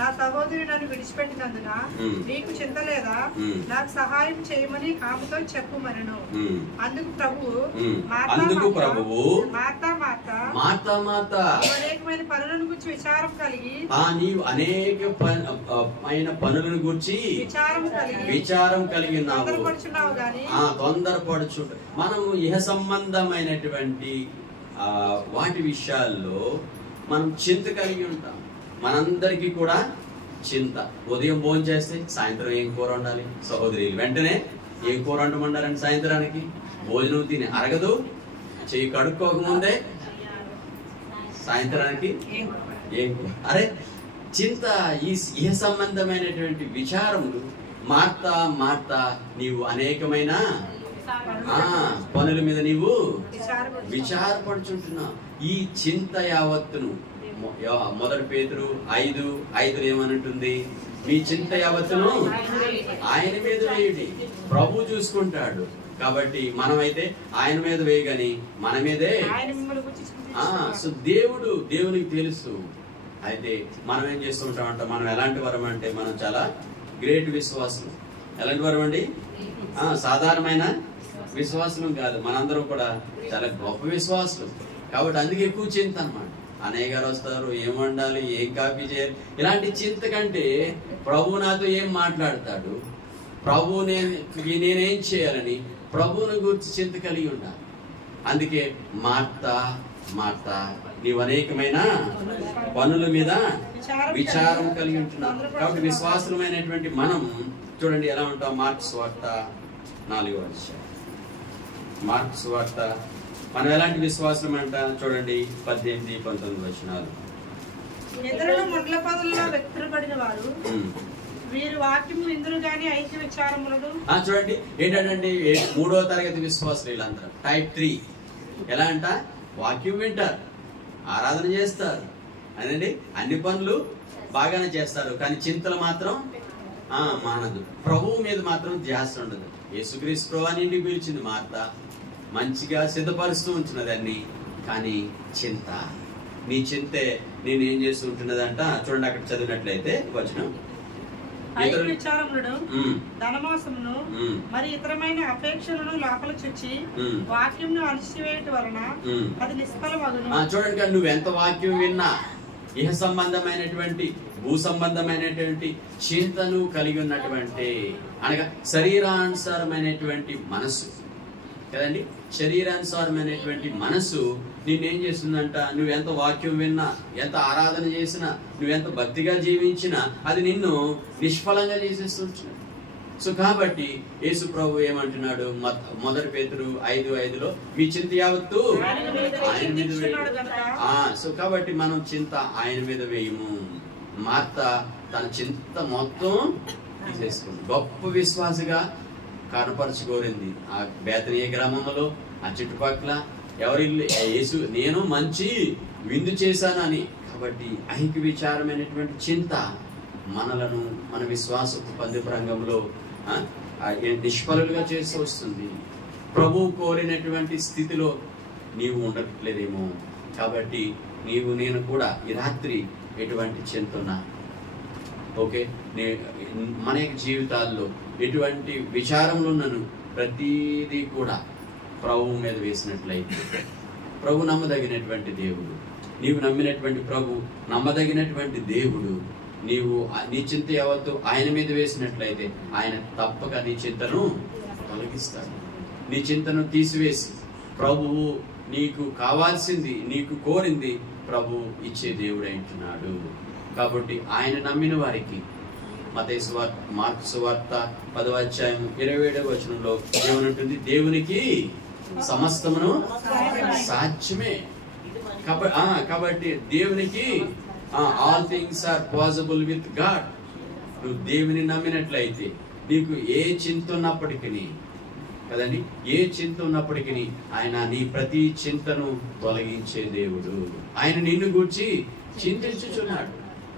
నా సహోదరి నన్ను విడిచిపెట్టినందున నీకు చింత లేదా? నాకు సహాయం చేయమని ఆమెతో చెప్పుమనెను. అందుకు ప్రభువు మార్తా అనేకమైన పనులను గురించి విచారం కలిగి నీవు అనేకమైన పనులను గురించి విచారం కలిగి తొందరపడుచు. మనము ఇహ సంబంధమైనటువంటి వాటి విషయాల్లో మనం చింత కలిగి ఉంటాం. మనందరికీ కూడా చింత. ఉదయం భోజనం చేస్తే సాయంత్రం ఏం కూర వండాలి? సహోదరులు వెంటనే ఏం కూర వండమంటారండి? సాయంత్రానికి భోజనం తిని అరగదు, చెయ్యి కడుక్కోకముందే సాయంత్రానికి ఏం కూర. అరే చింత, ఈ సంబంధమైనటువంటి విచారములు. మార్తా నీవు అనేకమైన పనుల మీద నీవు విచారపడుచుంటున్నావు. ఈ చింత యావత్తును మొదటి పేతురు 5:5 ఏమనుంటుంది? మీ చింత యావత్తును ఆయన మీద వేయండి, ప్రభు చూసుకుంటాడు. కాబట్టి మనమైతే ఆయన మీద వేయగాని మన మీదే. సో దేవునికి తెలుసు. అయితే మనం ఏం చేస్తూ ఉంటామంట? మనం ఎలాంటి వరం అంటే మనం చాలా గ్రేట్ విశ్వాసం. ఎలాంటి వరం అండి? సాధారణమైన విశ్వాసం కాదు, మనందరం కూడా చాలా గొప్ప విశ్వాసులు. కాబట్టి అందుకే ఎక్కువ చింత అన్నమాట. అన్నయ్య గారు వస్తారు, ఏం వండాలి, ఏం కాపీ చేయాలి, ఇలాంటి చింత కంటే ప్రభు నాతో ఏం మాట్లాడతాడు, ప్రభు నేనేం చేయాలని ప్రభువుని గురించి చింత కలిగి ఉండాలి. అందుకే మార్తా నీవు అనేకమైన పనుల మీద విచారం కలిగి ఉంటున్నావు. కాబట్టి విశ్వాసమైనటువంటి మనం చూడండి ఎలా ఉంటాం. మార్కు సువార్త 4వ మార్కు సువార్త మనం ఎలాంటి విశ్వాసం అంట చూడండి. 18-19 వచనాలు. ఇతరులు ముండ్ల పదుల్లో వ్యక్తపడిన వారు వీరు వాక్యము ఇందురు గాని ఐక్య విచారములను. చూడండి ఏంటంటే 3వ తరగతి విశ్వాసులు వీళ్ళందరూ టైప్ 3. ఎలా అంట? వాక్యం వింటారు, ఆరాధన చేస్తారు, అనండి అన్ని పనులు బాగానే చేస్తారు, కానీ చింతలు మాత్రం మానదు. ప్రభువు మీద మాత్రం ధ్యాస ఉండదు. యేసుక్రీస్తు ప్రభువుని ఇంటికి పిలిచింది మార్తా, మంచిగా సిద్ధపరుస్తూ ఉంటున్నదాన్ని, కానీ చింత, నీ చింతే నేనేం చేస్తూ ఉంటున్నదంట. చూడండి అక్కడ చదివినట్లయితే వచనం, విచారములను ధనమోసమును మరి ఇతరమైన అపేక్షలను లోపల చుచ్చి వాక్యంను అణిచివేయట వలన అది నిష్ఫలమగును. చూడండి, నువ్వు ఎంత వాక్యం విన్నా ఇహ సంబంధమైనటువంటి భూ సంబంధమైనటువంటి చింతను కలిగి ఉన్నటువంటి, అనగా శరీరానుసారమైనటువంటి మనసు కదండి, శరీరానుసారమైనటువంటి మనసు నిన్నేం చేస్తుందంట? నువ్వెంత వాక్యం విన్నా, ఎంత ఆరాధన చేసినా, నువ్వెంత భక్తిగా జీవించినా అది నిన్ను నిష్ఫలంగా చేసేస్తుంటున్నాడు. సో కాబట్టి యేసు ప్రభు ఏమంటున్నాడు? మొదటి పేతురు 5:5 మీ చింత యావత్తు ఆయన మీద వేయము. సో కాబట్టి మనం చింత ఆయన మీద వేయము. మార్తా తన చింత మొత్తం తీసేసుకుంది. గొప్ప విశ్వాసగా కనపరచుకోరింది ఆ బేతనీయ గ్రామంలో, ఆ చుట్టుపక్కల ఎవరిల్లు యేసు నేను మంచి విందు చేశానని. కాబట్టి ఐక్య విచారమైనటువంటి చింత మనలను మన విశ్వాసపు పందిపు రంగంలో నిష్ఫలులుగా చేసి వస్తుంది. ప్రభువు కోరినటువంటి స్థితిలో నీవు ఉండట్లేదేమో. కాబట్టి నేను కూడా ఈ రాత్రి ఎటువంటి చింతున్నా, ఓకే, మన యొక్క జీవితాల్లో ఎటువంటి విచారంలో నన్ను ప్రతిదీ కూడా ప్రభువు మీద వేసినట్లయితే, ప్రభు నమ్మదగినటువంటి దేవుడు, నీవు నమ్మినటువంటి ప్రభు నమ్మదగినటువంటి దేవుడు, నీ చింత యావత్తు ఆయన మీద వేసినట్లయితే ఆయన తప్పక నీ చింతను తొలగిస్తాడు. నీ చింతను తీసివేసి ప్రభువు నీకు కావాల్సింది, నీకు కోరింది ప్రభు ఇచ్చే దేవుడు అంటున్నాడు. కాబట్టి ఆయన నమ్మిన వారికి మార్కు సువార్త 10:27 ఏమనుంటుంది? దేవునికి సమస్తమును సాధ్యమే. కాబట్టి దేవునికి all things are possible with God. నువ్వు దేవుని నమ్మినట్లయితే నీకు ఏ చింత ఉన్నప్పటికీ కదండి, ఏ చింత ఉన్నప్పటికీ ఆయన నీ ప్రతి చింతను తొలగించే దేవుడు. ఆయన నిన్ను గూర్చి చింతించుచున్నాడు.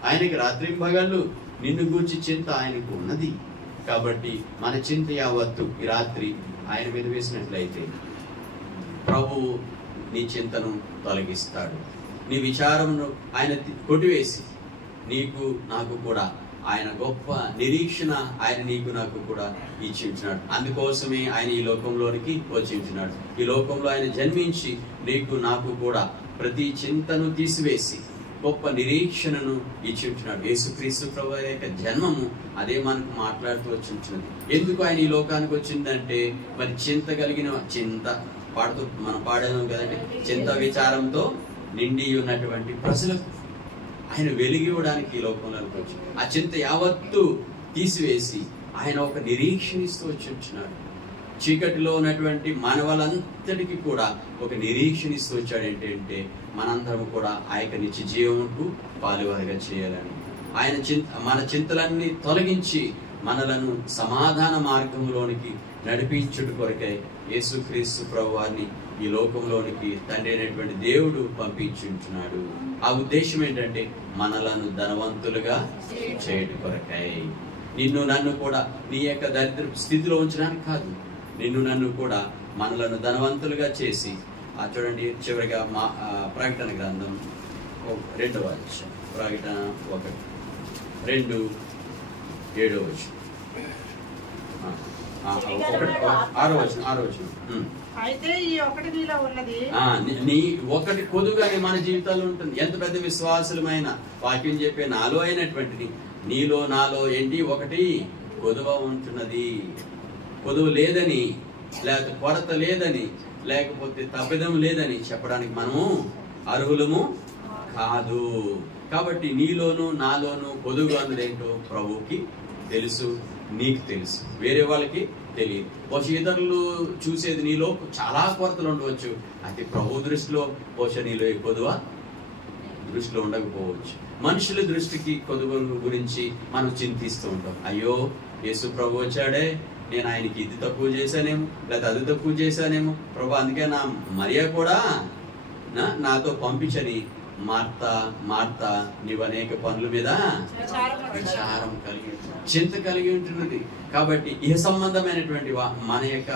ఆయనకి రాత్రింబగళ్ళు నిన్ను గూర్చి చింత ఆయనకు ఉన్నది. కాబట్టి మన చింత యావత్తు ఈ రాత్రి ఆయన మీద వేసినట్లయితే ప్రభువు నీ చింతను తొలగిస్తాడు. నీ విచారమును ఆయన కొట్టివేసి నీకు నాకు కూడా ఆయన గొప్ప నిరీక్షణ ఆయన నీకు నాకు కూడా ఇచ్చి ఉంటున్నాడు. అందుకోసమే ఆయన ఈ లోకంలోనికి వచ్చి ఉంటున్నాడు. ఈ లోకంలో ఆయన జన్మించి నీకు నాకు కూడా ప్రతి చింతను తీసివేసి గొప్ప నిరీక్షణను ఇచ్చి ఉంటున్నాడు. యేసుక్రీస్తు ప్రభువు యొక్క జన్మము అదే మనకు మాట్లాడుతూ వచ్చి ఉంటున్నది. ఎందుకు ఆయన ఈ లోకానికి వచ్చిందంటే మరి చింత కలిగిన చింత పాడుతూ మనం పాడాము కదండి, చింత విచారంతో నిండి ఉన్నటువంటి ప్రజలకు ఆయన వెలిగి ఇవ్వడానికి ఈ లోకంలోకి వచ్చి ఆ చింత యావత్తు తీసివేసి ఆయన ఒక నిరీక్షణ ఇస్తూ వచ్చి ఉంటున్నాడు. చీకటిలో ఉన్నటువంటి మానవాళ్ళంతటికీ కూడా ఒక నిరీక్షణ ఇస్తూ వచ్చాడు. ఏంటంటే మనందరం కూడా ఆ యొక్క నిత్య జీవముకు పాలువారిగా చేయాలని ఆయన మన చింతలన్నీ తొలగించి మనలను సమాధాన మార్గంలోనికి నడిపించుట కొరకై యేసుక్రీస్తు ప్రభువారిని ఈ లోకంలోనికి తండ్రి అయినటువంటి దేవుడు పంపించుంటున్నాడు. ఆ ఉద్దేశం ఏంటంటే మనలను ధనవంతులుగా చేయడం కొరకై. నిన్ను నన్ను కూడా నీ యొక్క దరిద్ర స్థితిలో ఉంచడానికి కాదు, నిన్ను నన్ను కూడా మనలను ధనవంతులుగా చేసి చూడండి చివరిగా ప్రకటన గ్రంథం 2వ అధ్యాయం, ప్రకటన 1:2-7 అయితే ఈ ఒకటి నీలో ఉన్నది నీ ఒకటి కొదువుగానే మన జీవితాల్లో ఉంటుంది. ఎంత పెద్ద విశ్వాసులమైన వాక్యం చెప్పే నాలో అయినటువంటిది నీలో నాలో ఏంటి ఒకటి కొదువ ఉంటున్నది. కొదువు లేదని లేకపోతే కొరత లేదని లేకపోతే తప్పిదం లేదని చెప్పడానికి మనము అర్హులము కాదు. కాబట్టి నీలోను నాలోను కొదువుగా ఉన్నదేంటో ప్రభువుకి తెలుసు, నీకు తెలుసు, వేరే వాళ్ళకి తెలియదు. బహుశా ఇతరులు చూసేది నీలో చాలా కొరతలు ఉండవచ్చు, అయితే ప్రభు దృష్టిలో బహుశా నీలో ఈ కొదువ దృష్టిలో ఉండకపోవచ్చు. మనుషుల దృష్టికి కొదువ గురించి మనం చింతిస్తూ ఉంటాం. అయ్యో యేసు ప్రభు వచ్చాడే, నేను ఆయనకి ఇది తక్కువ చేశానేమో లేదా అది తక్కువ చేశానేమో ప్రభు, అందుకే నా మరియా కూడా నాతో పంపించని మార్తా నీవు అనేక పనుల మీద విచారం కలిగి చింత కలిగి ఉంటున్నది. కాబట్టి ఇహ సంబంధమైనటువంటి మన యొక్క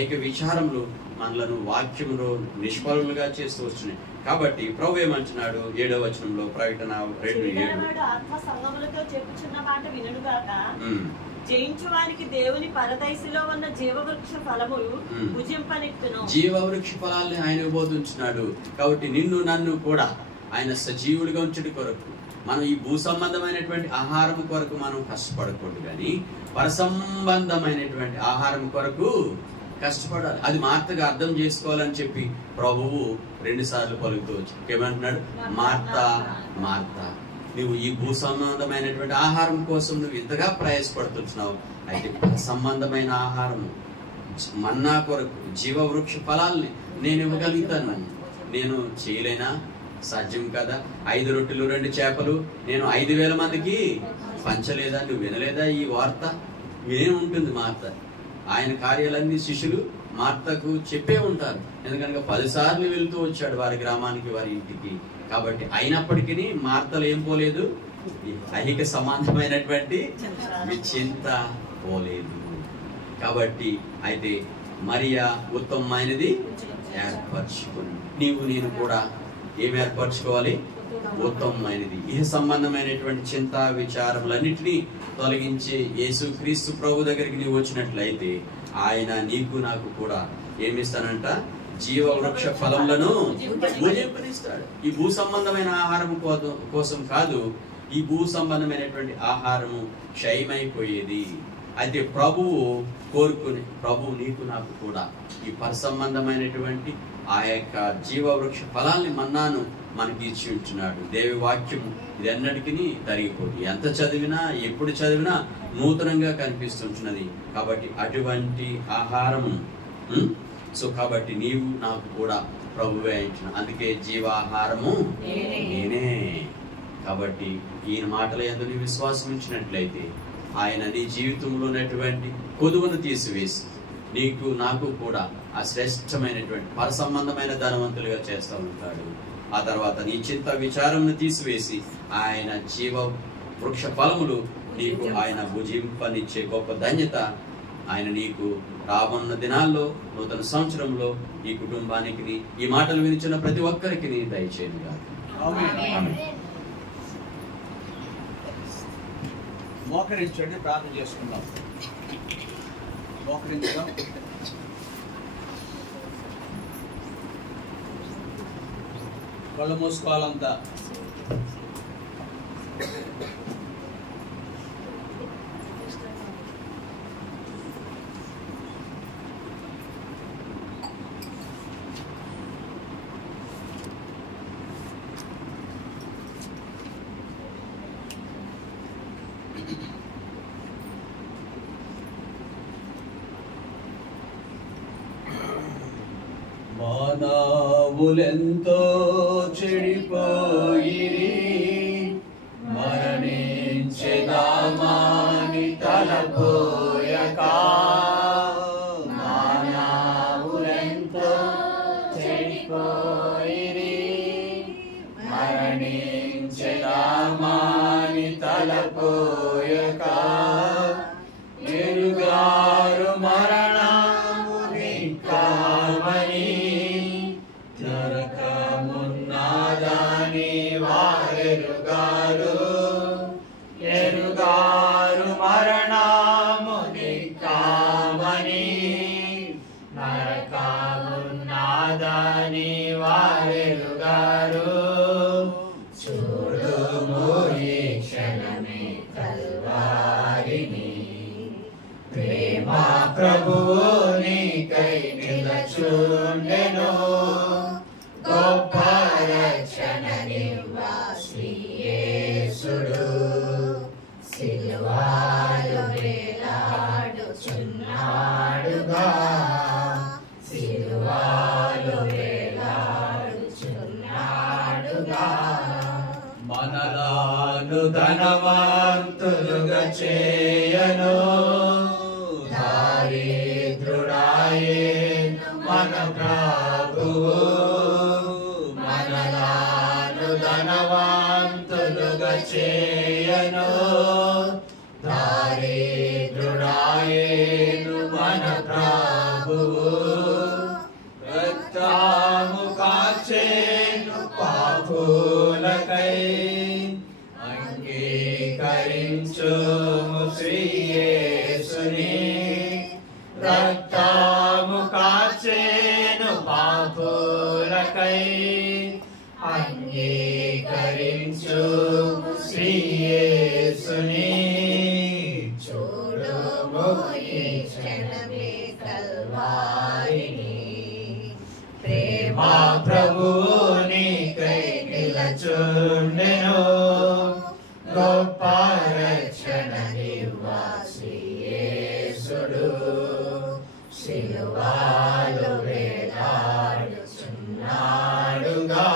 ఐక విచారములు మనలను వాక్యములో నిష్ఫలులుగా చేస్తూ వస్తున్నాయి. కాబట్టి ప్రభు ఏమంటున్నాడు 7వ వచనంలో, ప్రకటన 2:7, ఆత్మ సంగములతో చెప్పుచున్న మాట వినుగాక, జయించు వారికి దేవుని పరదైసిలో ఉన్న జీవవృక్ష ఫలములు భుజింపనిత్తును. జీవవృక్ష ఫలాల్ని ఆయన బోధించున్నాడు. కాబట్టి నిన్ను నన్ను కూడా ఆయన సజీవుడిగా ఉంచడం కొరకు మనం ఈ భూ సంబంధమైనటువంటి ఆహారం కొరకు మనం కష్టపడకూడదు, కానీ పరసంబంధమైనటువంటి ఆహారం కొరకు కష్టపడాలి. అది మార్తగా అర్థం చేసుకోవాలని చెప్పి ప్రభువు 2 సార్లు పలుకుతూ వచ్చి ఏమంటున్నాడు, మార్తా మార్తా, నువ్వు ఈ భూ సంబంధమైనటువంటి ఆహారం కోసం నువ్వు ఇంతగా ప్రయాసపడుతున్నావు, అయితే సంబంధమైన ఆహారము మన్నా కొరకు జీవవృక్ష ఫలాల్ని నేను ఇవ్వగలుగుతాను. నేను చేయలేనా? సాధ్యం కదా. 5 రొట్టెలు 2 చేపలు నేను 5,000 మందికి పంచలేదా? నువ్వు వినలేదా ఈ వార్త? వినే ఉంటుంది మార్త. ఆయన కార్యాలన్నీ శిష్యులు మార్తకు చెప్పే ఉంటారు, ఎందుకనగా 10 సార్లు వెళ్తూ వచ్చాడు వారి గ్రామానికి, వారి ఇంటికి. కాబట్టి అయినప్పటికీ మార్తలు ఏం పోలేదు, ఐహిక సంబంధమైనటువంటి చింత పోలేదు. కాబట్టి అయితే మరియా ఉత్తమమైనది ఏర్పరచుకుని నీవు నేను కూడా ఏం ఏర్పరచుకోవాలి? ఉత్తమమైనది. ఇహ సంబంధమైనటువంటి చింత విచారములన్నిటినీ తొలగించి యేసుక్రీస్తు ప్రభు దగ్గరికి నీవు వచ్చినట్లయితే ఆయన నీకు నాకు కూడా ఏమిస్తానంట? జీవవృక్ష ఫలములను భుజింపనిస్తాడు. ఈ భూ సంబంధమైన ఆహారం కోసం కాదు, ఈ భూ సంబంధమైనటువంటి ఆహారము క్షయమైపోయేది. అయితే ప్రభువు కోరుకుని ప్రభువు నీకు నాకు కూడా ఈ పరసంబంధమైనటువంటి ఆ యొక్క జీవవృక్ష ఫలాల్ని మన్నాను మనకి ఇచ్చి ఉంటున్నాడు. దేవి వాక్యము ఇది ఎన్నటికీ తరిగిపోదు. ఎంత చదివినా ఎప్పుడు చదివినా నూతనంగా కనిపిస్తుంటున్నది. కాబట్టి అటువంటి ఆహారము కాబట్టి నీవు నాకు కూడా ప్రభువే అంటున్నా. అందుకే జీవాహారము నేనే. కాబట్టి ఈయన మాటల యందు నీ విశ్వాసం ఉంచినట్లయితే ఆయన నీ జీవితంలో ఉన్నటువంటి కొదువును తీసివేసి నీకు నాకు కూడా ఆ శ్రేష్టమైనటువంటి పరసంబంధమైన ధనవంతులుగా చేస్తూ ఉంటాడు. ఆ తర్వాత నీ చింత విచారంను తీసివేసి ఆయన జీవ వృక్ష ఫలములు నీకు ఆయన భుజింపనిచ్చే గొప్ప ధన్యత ఆయన నీకు రాబోన్న దినాల్లో నూతన సంవత్సరంలో ఈ కుటుంబానికి ఈ మాటలు వినిచిన ప్రతి ఒక్కరికి దయచేయను గాక. ఆమేన్. మోకరించండి, ప్రార్థన చేసుకుందాం. మోకరించడం. కళ్ళు మూసుకోవాలంతా. మానవులెంతో చెడిపోయిరి, మరణించెదామని తలపోయక. మానవులెంతో చెడిపోయిరి, మరణించెదామని తలపోయక. ఎరుగారు మరణము ధిక్కారమని, నరకమున్నదని వారెరుగారు. ఎరుగారు మరణము ధిక్కారమని, నరకమున్నదని వారెరుగారు. చూడుము ఈ క్షణమే కల్వారిని, ప్రేమ ప్రభువు నీకై నిలచుండెను. గొప్ప రక్షణనివ్వ శ్రీ యేసుడు, సిలువలో వేలాడుచున్నాడుగా, సిలువలో వేలాడుచున్నాడుగా. మనలను ధనవంతులుగా చేయను, దారిద్రుడాయేను మన ప్రభువు. మనలను ధనవంతులుగా చేయను, దారిద్రుడాయేను మన ప్రభువు. రక్తము కాచేను పాపులకై, అంగీకరించుము శ్రీ యేసుని. రక్తము కాచేను పాపులకై, అంగీకరించుము శ్రీ యేసుని. చూడుము ఈ క్షణమే కల్వారిని, ప్రేమ ప్రభువు నీకై నిలచుండెను. గొప్ప రక్షణనివ్వ శ్రీ యేసుడు, సిలువలో వేలాడుచున్నాడుగా,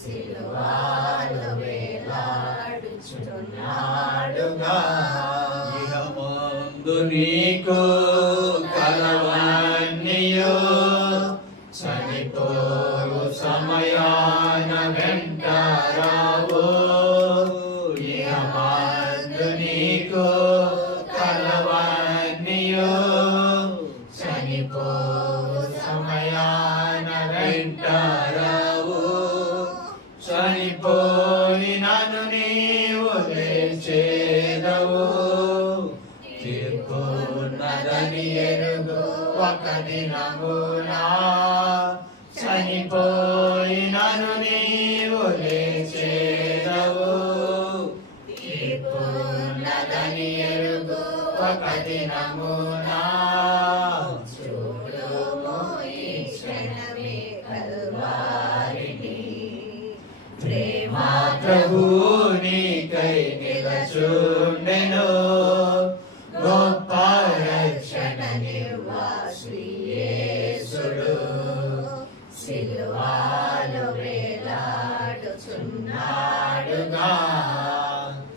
సిలువలో వేలాడుచున్నాడుగా. ఇహమందు నీకు కలవన్నీయు, చనిపోవు సమయాన వెంటరావు. ఇహమందు నీకు కలవన్నీయు, చనిపోవు సమయాన వెంటరావు. చనిపోయినను నీవు లేచేదవు, తీర్పున్నదని ఎరుగు ఒక దినమునా. చనిపోయినను నీవు లేచేదవు, తీర్పున్నదని ఎరుగు ఒక దినమునా. చూడుము ఈ క్షణమే కల్వారిని, ప్రేమ ప్రభువు నీకై నిలచుండెను. గొప్ప రక్షణనివ్వ శ్రీ యేసుడు, సిలువలో వేలాడుచున్నాడుగా,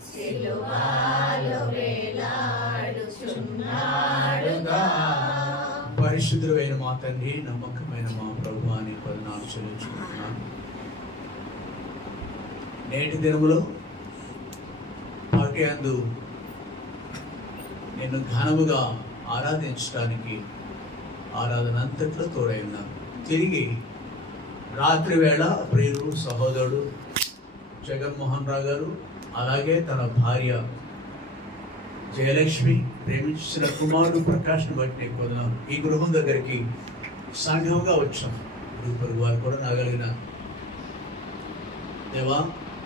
సిలువలో వేలాడుచున్నాడుగా. పరిశుద్ధుడైన మా తండ్రి, నమ్మకమైన మా ప్రభువా, నీ వందనాలు చెల్లించుకుంటున్నాను. నేటి దినములో వాక్యందు నిన్ను ఘనముగా ఆరాధించడానికి ఆరాధన అంతట్లో తోడై ఉన్నాను. తిరిగి రాత్రి వేళ ప్రియుడు సహోదరుడు జగన్మోహన్ రావు గారు, అలాగే తన భార్య జయలక్ష్మి ప్రేమించిన కుమారుడు ప్రకాష్ను బట్టి నీకు వందనాలు. ఈ గృహం దగ్గరికి సంఘంగా వచ్చాం. పొరుగు వారు కూడా నాగలిగిన దేవా,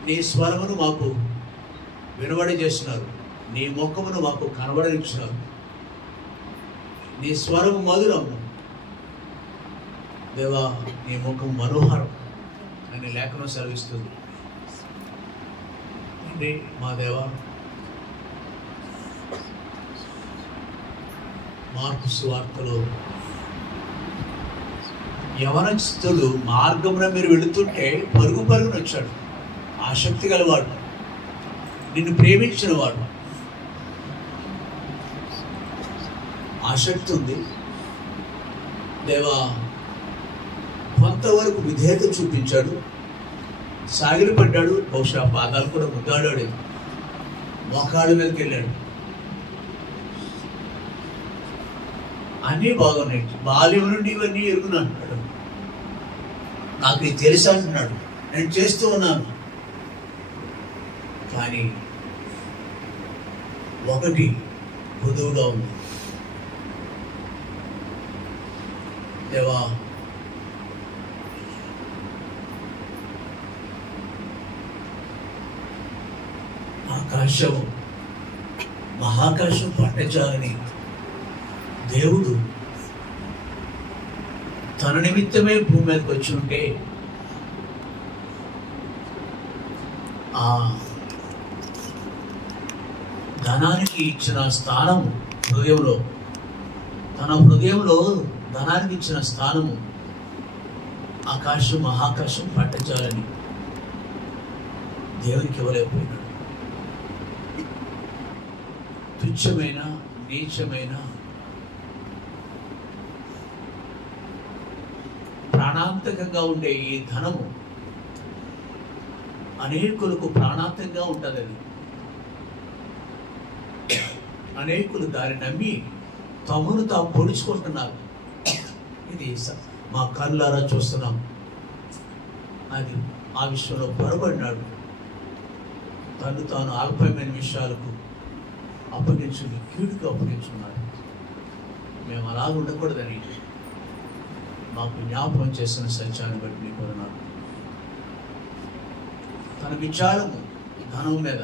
నీ స్వరమును మాకు వినబడి చేస్తున్నారు, నీ ముఖమును మాకు కనబడనిచ్చినారు. నీ స్వరము మధురము దేవా, నీ ముఖం మనోహరం అని లేఖనం సెలవిస్తుంది. అంటే మా దేవా, మార్కు సువార్తలో యవనస్తుడు మార్గమున మీరు వెళుతుంటే పరుగు పరుగున వచ్చాడు. ఆసక్తి గలవాడు, నిన్ను ప్రేమించిన వాడు. ఆసక్తి ఉంది దేవా, కొంతవరకు విధేయత చూపించాడు, సాగిలి పడ్డాడు, బహుశా పాదాలు కూడా ముద్దాడాడు, మోకాళ్ళ మీదకి వెళ్ళాడు. అన్నీ బాగున్నాయి. బాల్యం నుండి ఇవన్నీ ఎరుగున అంటున్నాడు. నాకు ఇది తెలుసు అంటున్నాడు, నేను చేస్తూ ఉన్నాను. కానీ ఒకటి పొదువుగా ఉంది. దేవా, ఆకాశం మహాకాశం పట్టచాలని దేవుడు తన నిమిత్తమే భూమి మీదకి వచ్చి ఉంటే ఆ ధనానికి ఇచ్చిన స్థానము హృదయంలో, తన హృదయంలో ధనానికి ఇచ్చిన స్థానము ఆకాశం మహాకాశం పట్టచాలని దేవునికి ఇవ్వలేకపోయినాడు. తుచ్చమైన నీచమైన ప్రాణాంతకంగా ఉండే ఈ ధనము అనేకులకు ప్రాణాంతంగా ఉంటుంది. అది అనేకులు దాన్ని నమ్మి తమను తాము పొడుచుకుంటున్నారు. ఇది మా కళ్ళారా చూస్తున్నాం. అది ఆ విషయంలో పొరబడినాడు. తను తాను అల్పమైన విషయాలకు అప్పగించుకుని కీడుకు అప్పగించుకున్నాడు. మేము అలా ఉండకూడదని మాకు జ్ఞాపకం చేసిన సత్యాన్ని బట్టి నీకు వందనాలు. తన విచారము ధనం మీద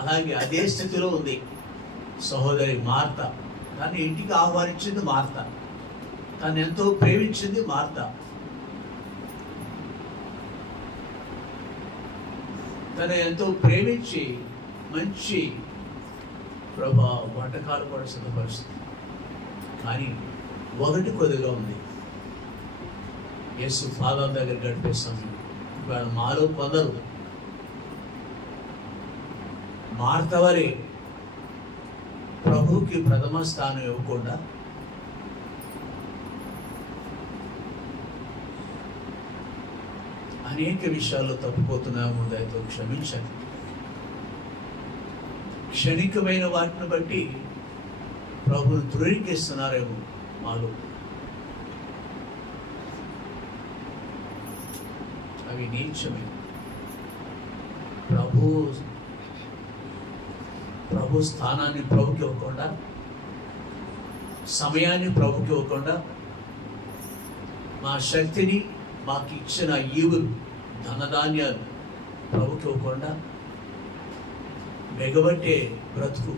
అలాగే అదే స్థితిలో ఉంది సహోదరి మార్త. తను ఇంటికి ఆహ్వానించింది మార్త, తను ఎంతో ప్రేమించింది మార్త. తను ఎంతో ప్రేమించి మంచి ప్రభా వంటకాలు కూడా సిద్ధపరుస్తుంది. కానీ ఒకటి కొద్దిగా ఉంది, యేసు పాదాల దగ్గర గడిపేస్తాం. ఇవాళ మాలో కొందరు మార్త వారి ప్రభువుకి ప్రథమ స్థానం ఇవ్వకుండా అనేక విషయాల్లో తప్పిపోతున్నాము. దయతో క్షమించండి. క్షణికమైన వాటిని బట్టి ప్రభువును ధృవీకరిస్తున్నారేమో మాలో. అవి నీచమే. ప్రభు స్థానాన్ని ప్రభుకి ఇవ్వకుండా, సమయాన్ని ప్రభుకి ఇవ్వకుండా, మా శక్తిని మాకు ఇచ్చిన ఈవులు ధనధాన్యాలు ప్రభుకి ఇవ్వకుండా బెగబట్టే బ్రతుకు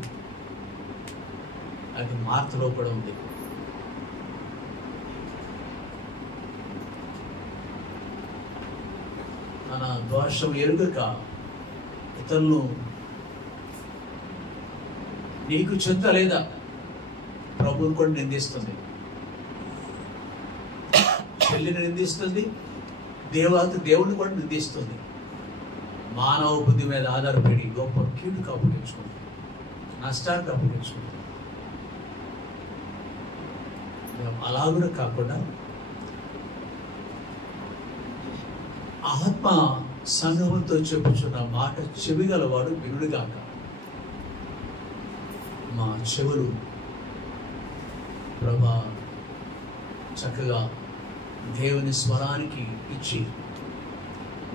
అది మార్తలో కూడా ఉంది. తన దోషం ఎరుగక ఇతరులను నీకు చింత లేదా ప్రభువుని కూడా నిందిస్తుంది, చెల్లిని నిందిస్తుంది, దేవుడిని కూడా నిందిస్తుంది. మానవ బుద్ధి మీద ఆధారపడి గొప్ప కీడుకు అప్పగించుకుంది, నష్టానికి అప్పగించుకుంది. అలాగూ కాకుండా ఆత్మ సంఘంతో చెప్పుచున్న మాట చెవిగలవాడు వినుడుగాక. మా చెవులు ప్రభా చక్కగా దేవుని స్వరానికి ఇచ్చి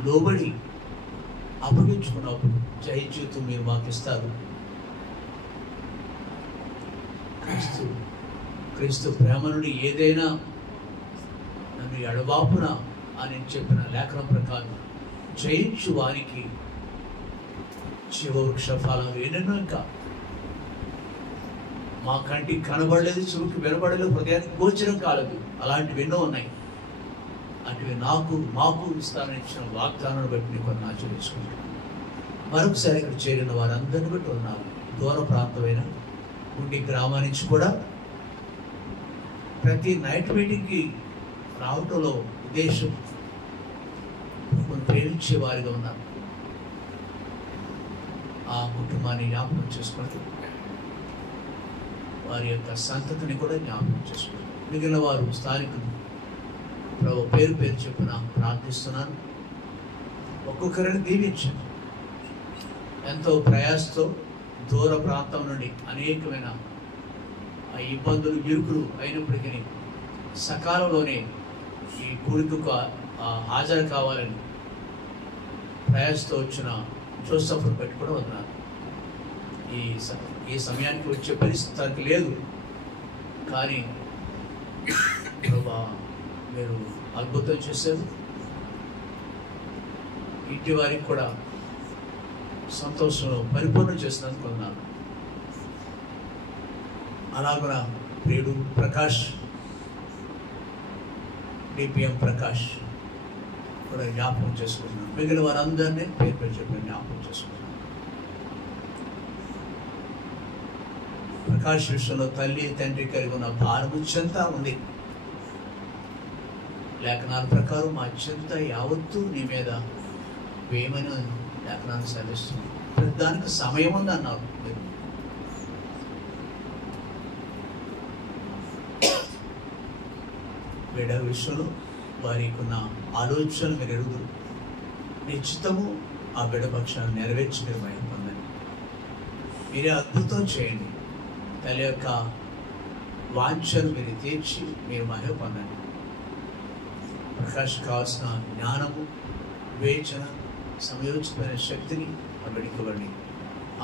లోబడి అప్పగించుకున్నప్పుడు జయ జీవితం మీరు మాకు ఇస్తారు. క్రీస్తు ప్రేమ నుండి ఏదైనా నన్ను ఎడబాపున అని చెప్పిన లేఖనం ప్రకారం జయించు వారికి జీవవృక్ష ఫలాలు ఎన్నెన్నో ఇంకా మా కంటికి కనబడలేదు, చెవికి వినబడలేదు, హృదయానికి గోచరం కాలేదు. అలాంటివి ఎన్నో ఉన్నాయి. అటువి మాకు ఇస్తానని ఇచ్చిన వాగ్దానాన్ని బట్టి నీకు ఆచరించుకుంటున్నాను. మరొకసారి ఇక్కడ చేరిన వారందరిని బట్టి ఉన్నారు. దూర ప్రాంతమైన ఉండి గ్రామం నుంచి కూడా ప్రతి నైట్ మీటింగ్కి రావటంలో ఉద్దేశం ప్రేమించే వారిగా ఉన్నారు. ఆ కుటుంబాన్ని జ్ఞాపకం చేసుకుంటూ వారి యొక్క సంతతిని కూడా జ్ఞాపకం చేసుకుంటారు. మిగిలిన వారు స్థానికులు ప్రభు పేరు చెప్పిన ప్రార్థిస్తున్నాను. ఒక్కొక్కరిని దీవించండి. ఎంతో ప్రయాసతో దూర ప్రాంతం నుండి అనేకమైన ఇబ్బందులు ఇరుకులు అయినప్పటికీ సకాలంలోనే ఈ కూడికకు హాజరు కావాలని ప్రయాసతో వచ్చిన జోసఫ్ను పెట్టి కూడా ఉన్నారు. ఈ సమయానికి వచ్చే పరిస్థితి తనకు లేదు, కానీ ప్రభా మీరు అద్భుతం చేశారు. ఇంటి వారికి కూడా సంతోషంలో పరిపూర్ణం చేసినందుకు ఉన్నాను. అలాగున ప్రియుడు ప్రకాష్, డిపిఎం ప్రకాష్ కూడా జ్ఞాపకం చేసుకుంటున్నాను. మిగిలిన వారందరినీ పేరు చెప్పి జ్ఞాపకం చేసుకుంటున్నాను. ప్రకాష్ విషయంలో తల్లి తండ్రి కలిగి ఉన్న భారము చెంత ఉంది. లేఖనాల ప్రకారం మా చెంత యావత్తు నీ మీద వేయమని లేఖనాన్ని సెలవిస్తుంది. దానికి సమయం ఉంది అన్నారు. బిడ్డ విషయంలో వారికి ఉన్న ఆలోచన మీరు ఎరుగుదురు. నిశ్చితము ఆ బిడ్డ పక్షాన్ని నెరవేర్చి మీరు మహిమ పొందండి. మీరే అద్భుతం చేయండి. తల్లి యొక్క వాంఛను మీరు తీర్చి మీరు మహిమ పొందండి. ప్రకాశ్ కావాల్సిన జ్ఞానము, వివేచన, సమయోచితమైన శక్తిని ఆ బిడ్డకి ఇవ్వండి.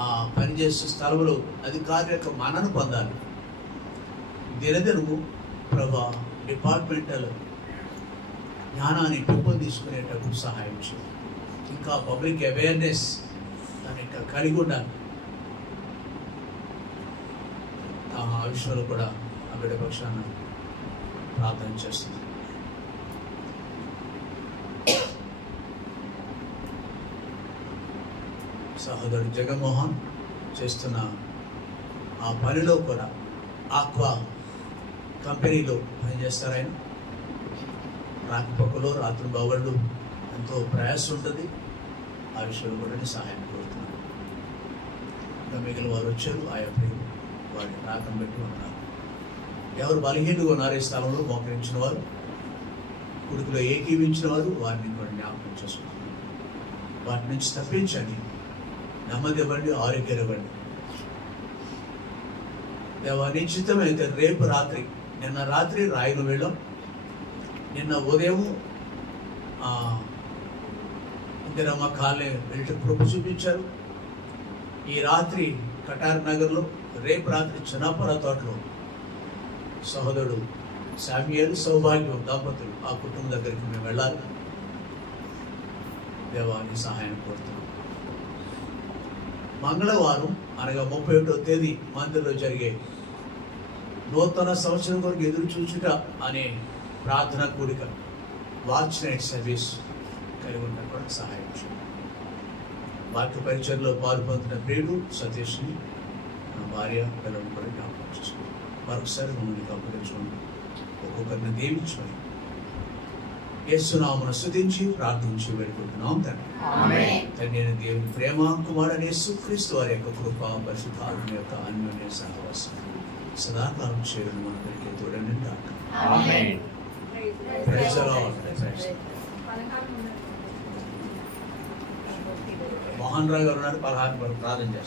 ఆ పనిచేసే స్థలంలో అధికారుల యొక్క మనను పొందాలి. దినదినము ప్రభా డిపార్ట్మెంటల్ జ్ఞానాన్ని పెంపొందించుకునేటప్పుడు సహాయం చేయండి. ఇంకా పబ్లిక్ అవేర్నెస్ దాన్ని ఇంకా కలిగి ఉండాలి. ఆ విషయంలో కూడా ఆ బిడ్డ పక్షాన ప్రార్థన చేస్తుంది. సహోదరుడు జగన్మోహన్ చేస్తున్న ఆ పనిలో కూడా ఆక్వా కంపెనీలో పనిచేస్తారు. ఆయన రాకపోకలో రాత్రి బావళ్ళు ఎంతో ప్రయాసం ఉంటుంది. ఆ విషయంలో కూడా సహాయం కోరుతున్నాను. ఇంకా మిగిలిన వారు వచ్చారు. ఆయా ప్రియులు వారిని రాకం పెట్టి ఉన్నారు. ఎవరు బలహీనంగా ఉన్నారు ఈ స్థలంలో మోకరించిన వారు, కుడుకులో ఏకీవించిన వారు వారిని కూడా జ్ఞాపకం చేసుకుంటున్నారు. వాటి నుంచి తప్పించండి. నెమ్మది ఇవ్వండి, ఆరోగ్యం ఇవ్వండి. దేవా నిశ్చితమైతే రేపు రాత్రి, నిన్న రాత్రి రాయను వెళ్ళాం, నిన్న ఉదయం ఇందిరమ్మ కాలనీ వెళ్ళి కృప చూపించారు. ఈ రాత్రి కటార్ నగర్లో, రేపు రాత్రి చిన్నపర తోటలో సహోదరుడు శామ్యుయేల్ సౌభాగ్యం దంపతులు ఆ కుటుంబం దగ్గరికి మేము వెళ్ళాలి. దేవాన్ని సహాయం కోరుతున్నాం. మంగళవారం అనగా 31వ తేదీ మందిరంలో జరిగే నూతన సంవత్సరం కొరకు ఎదురు చూచుట అనే ప్రార్థన కూడిక, వాచ్ నైట్ సర్వీస్ కలిగి ఉన్న కూడా సహాయం చేయండి. వాక్య పరిచయంలో పాల్పొందిన ప్రియుడు సతీష్ని, నా భార్య పిల్లలను కూడా జ్ఞాపకం చేసుకోండి. మరొకసారి మమ్మల్ని అప్పగించుకోండి. ఒక్కొక్కరిని దీవించుకొని యేసునామమును స్తుతించి ప్రార్థించి వేడుకుంటున్నాం తండ్రి. తండ్రి అయిన దేవుని ప్రేమ, కుమారుడైన యేసుక్రీస్తు వారి యొక్క కృప, పరిశుద్ధాత్మ యొక్క అన్యోన్య సహవాసం సదాకాలం చేరును మనందరికీ తోడని గాక. Amen. Praise the Lord. Mohan Rao గారు ఉన్నారు. 16 ప్రార్థన చేస్తారు.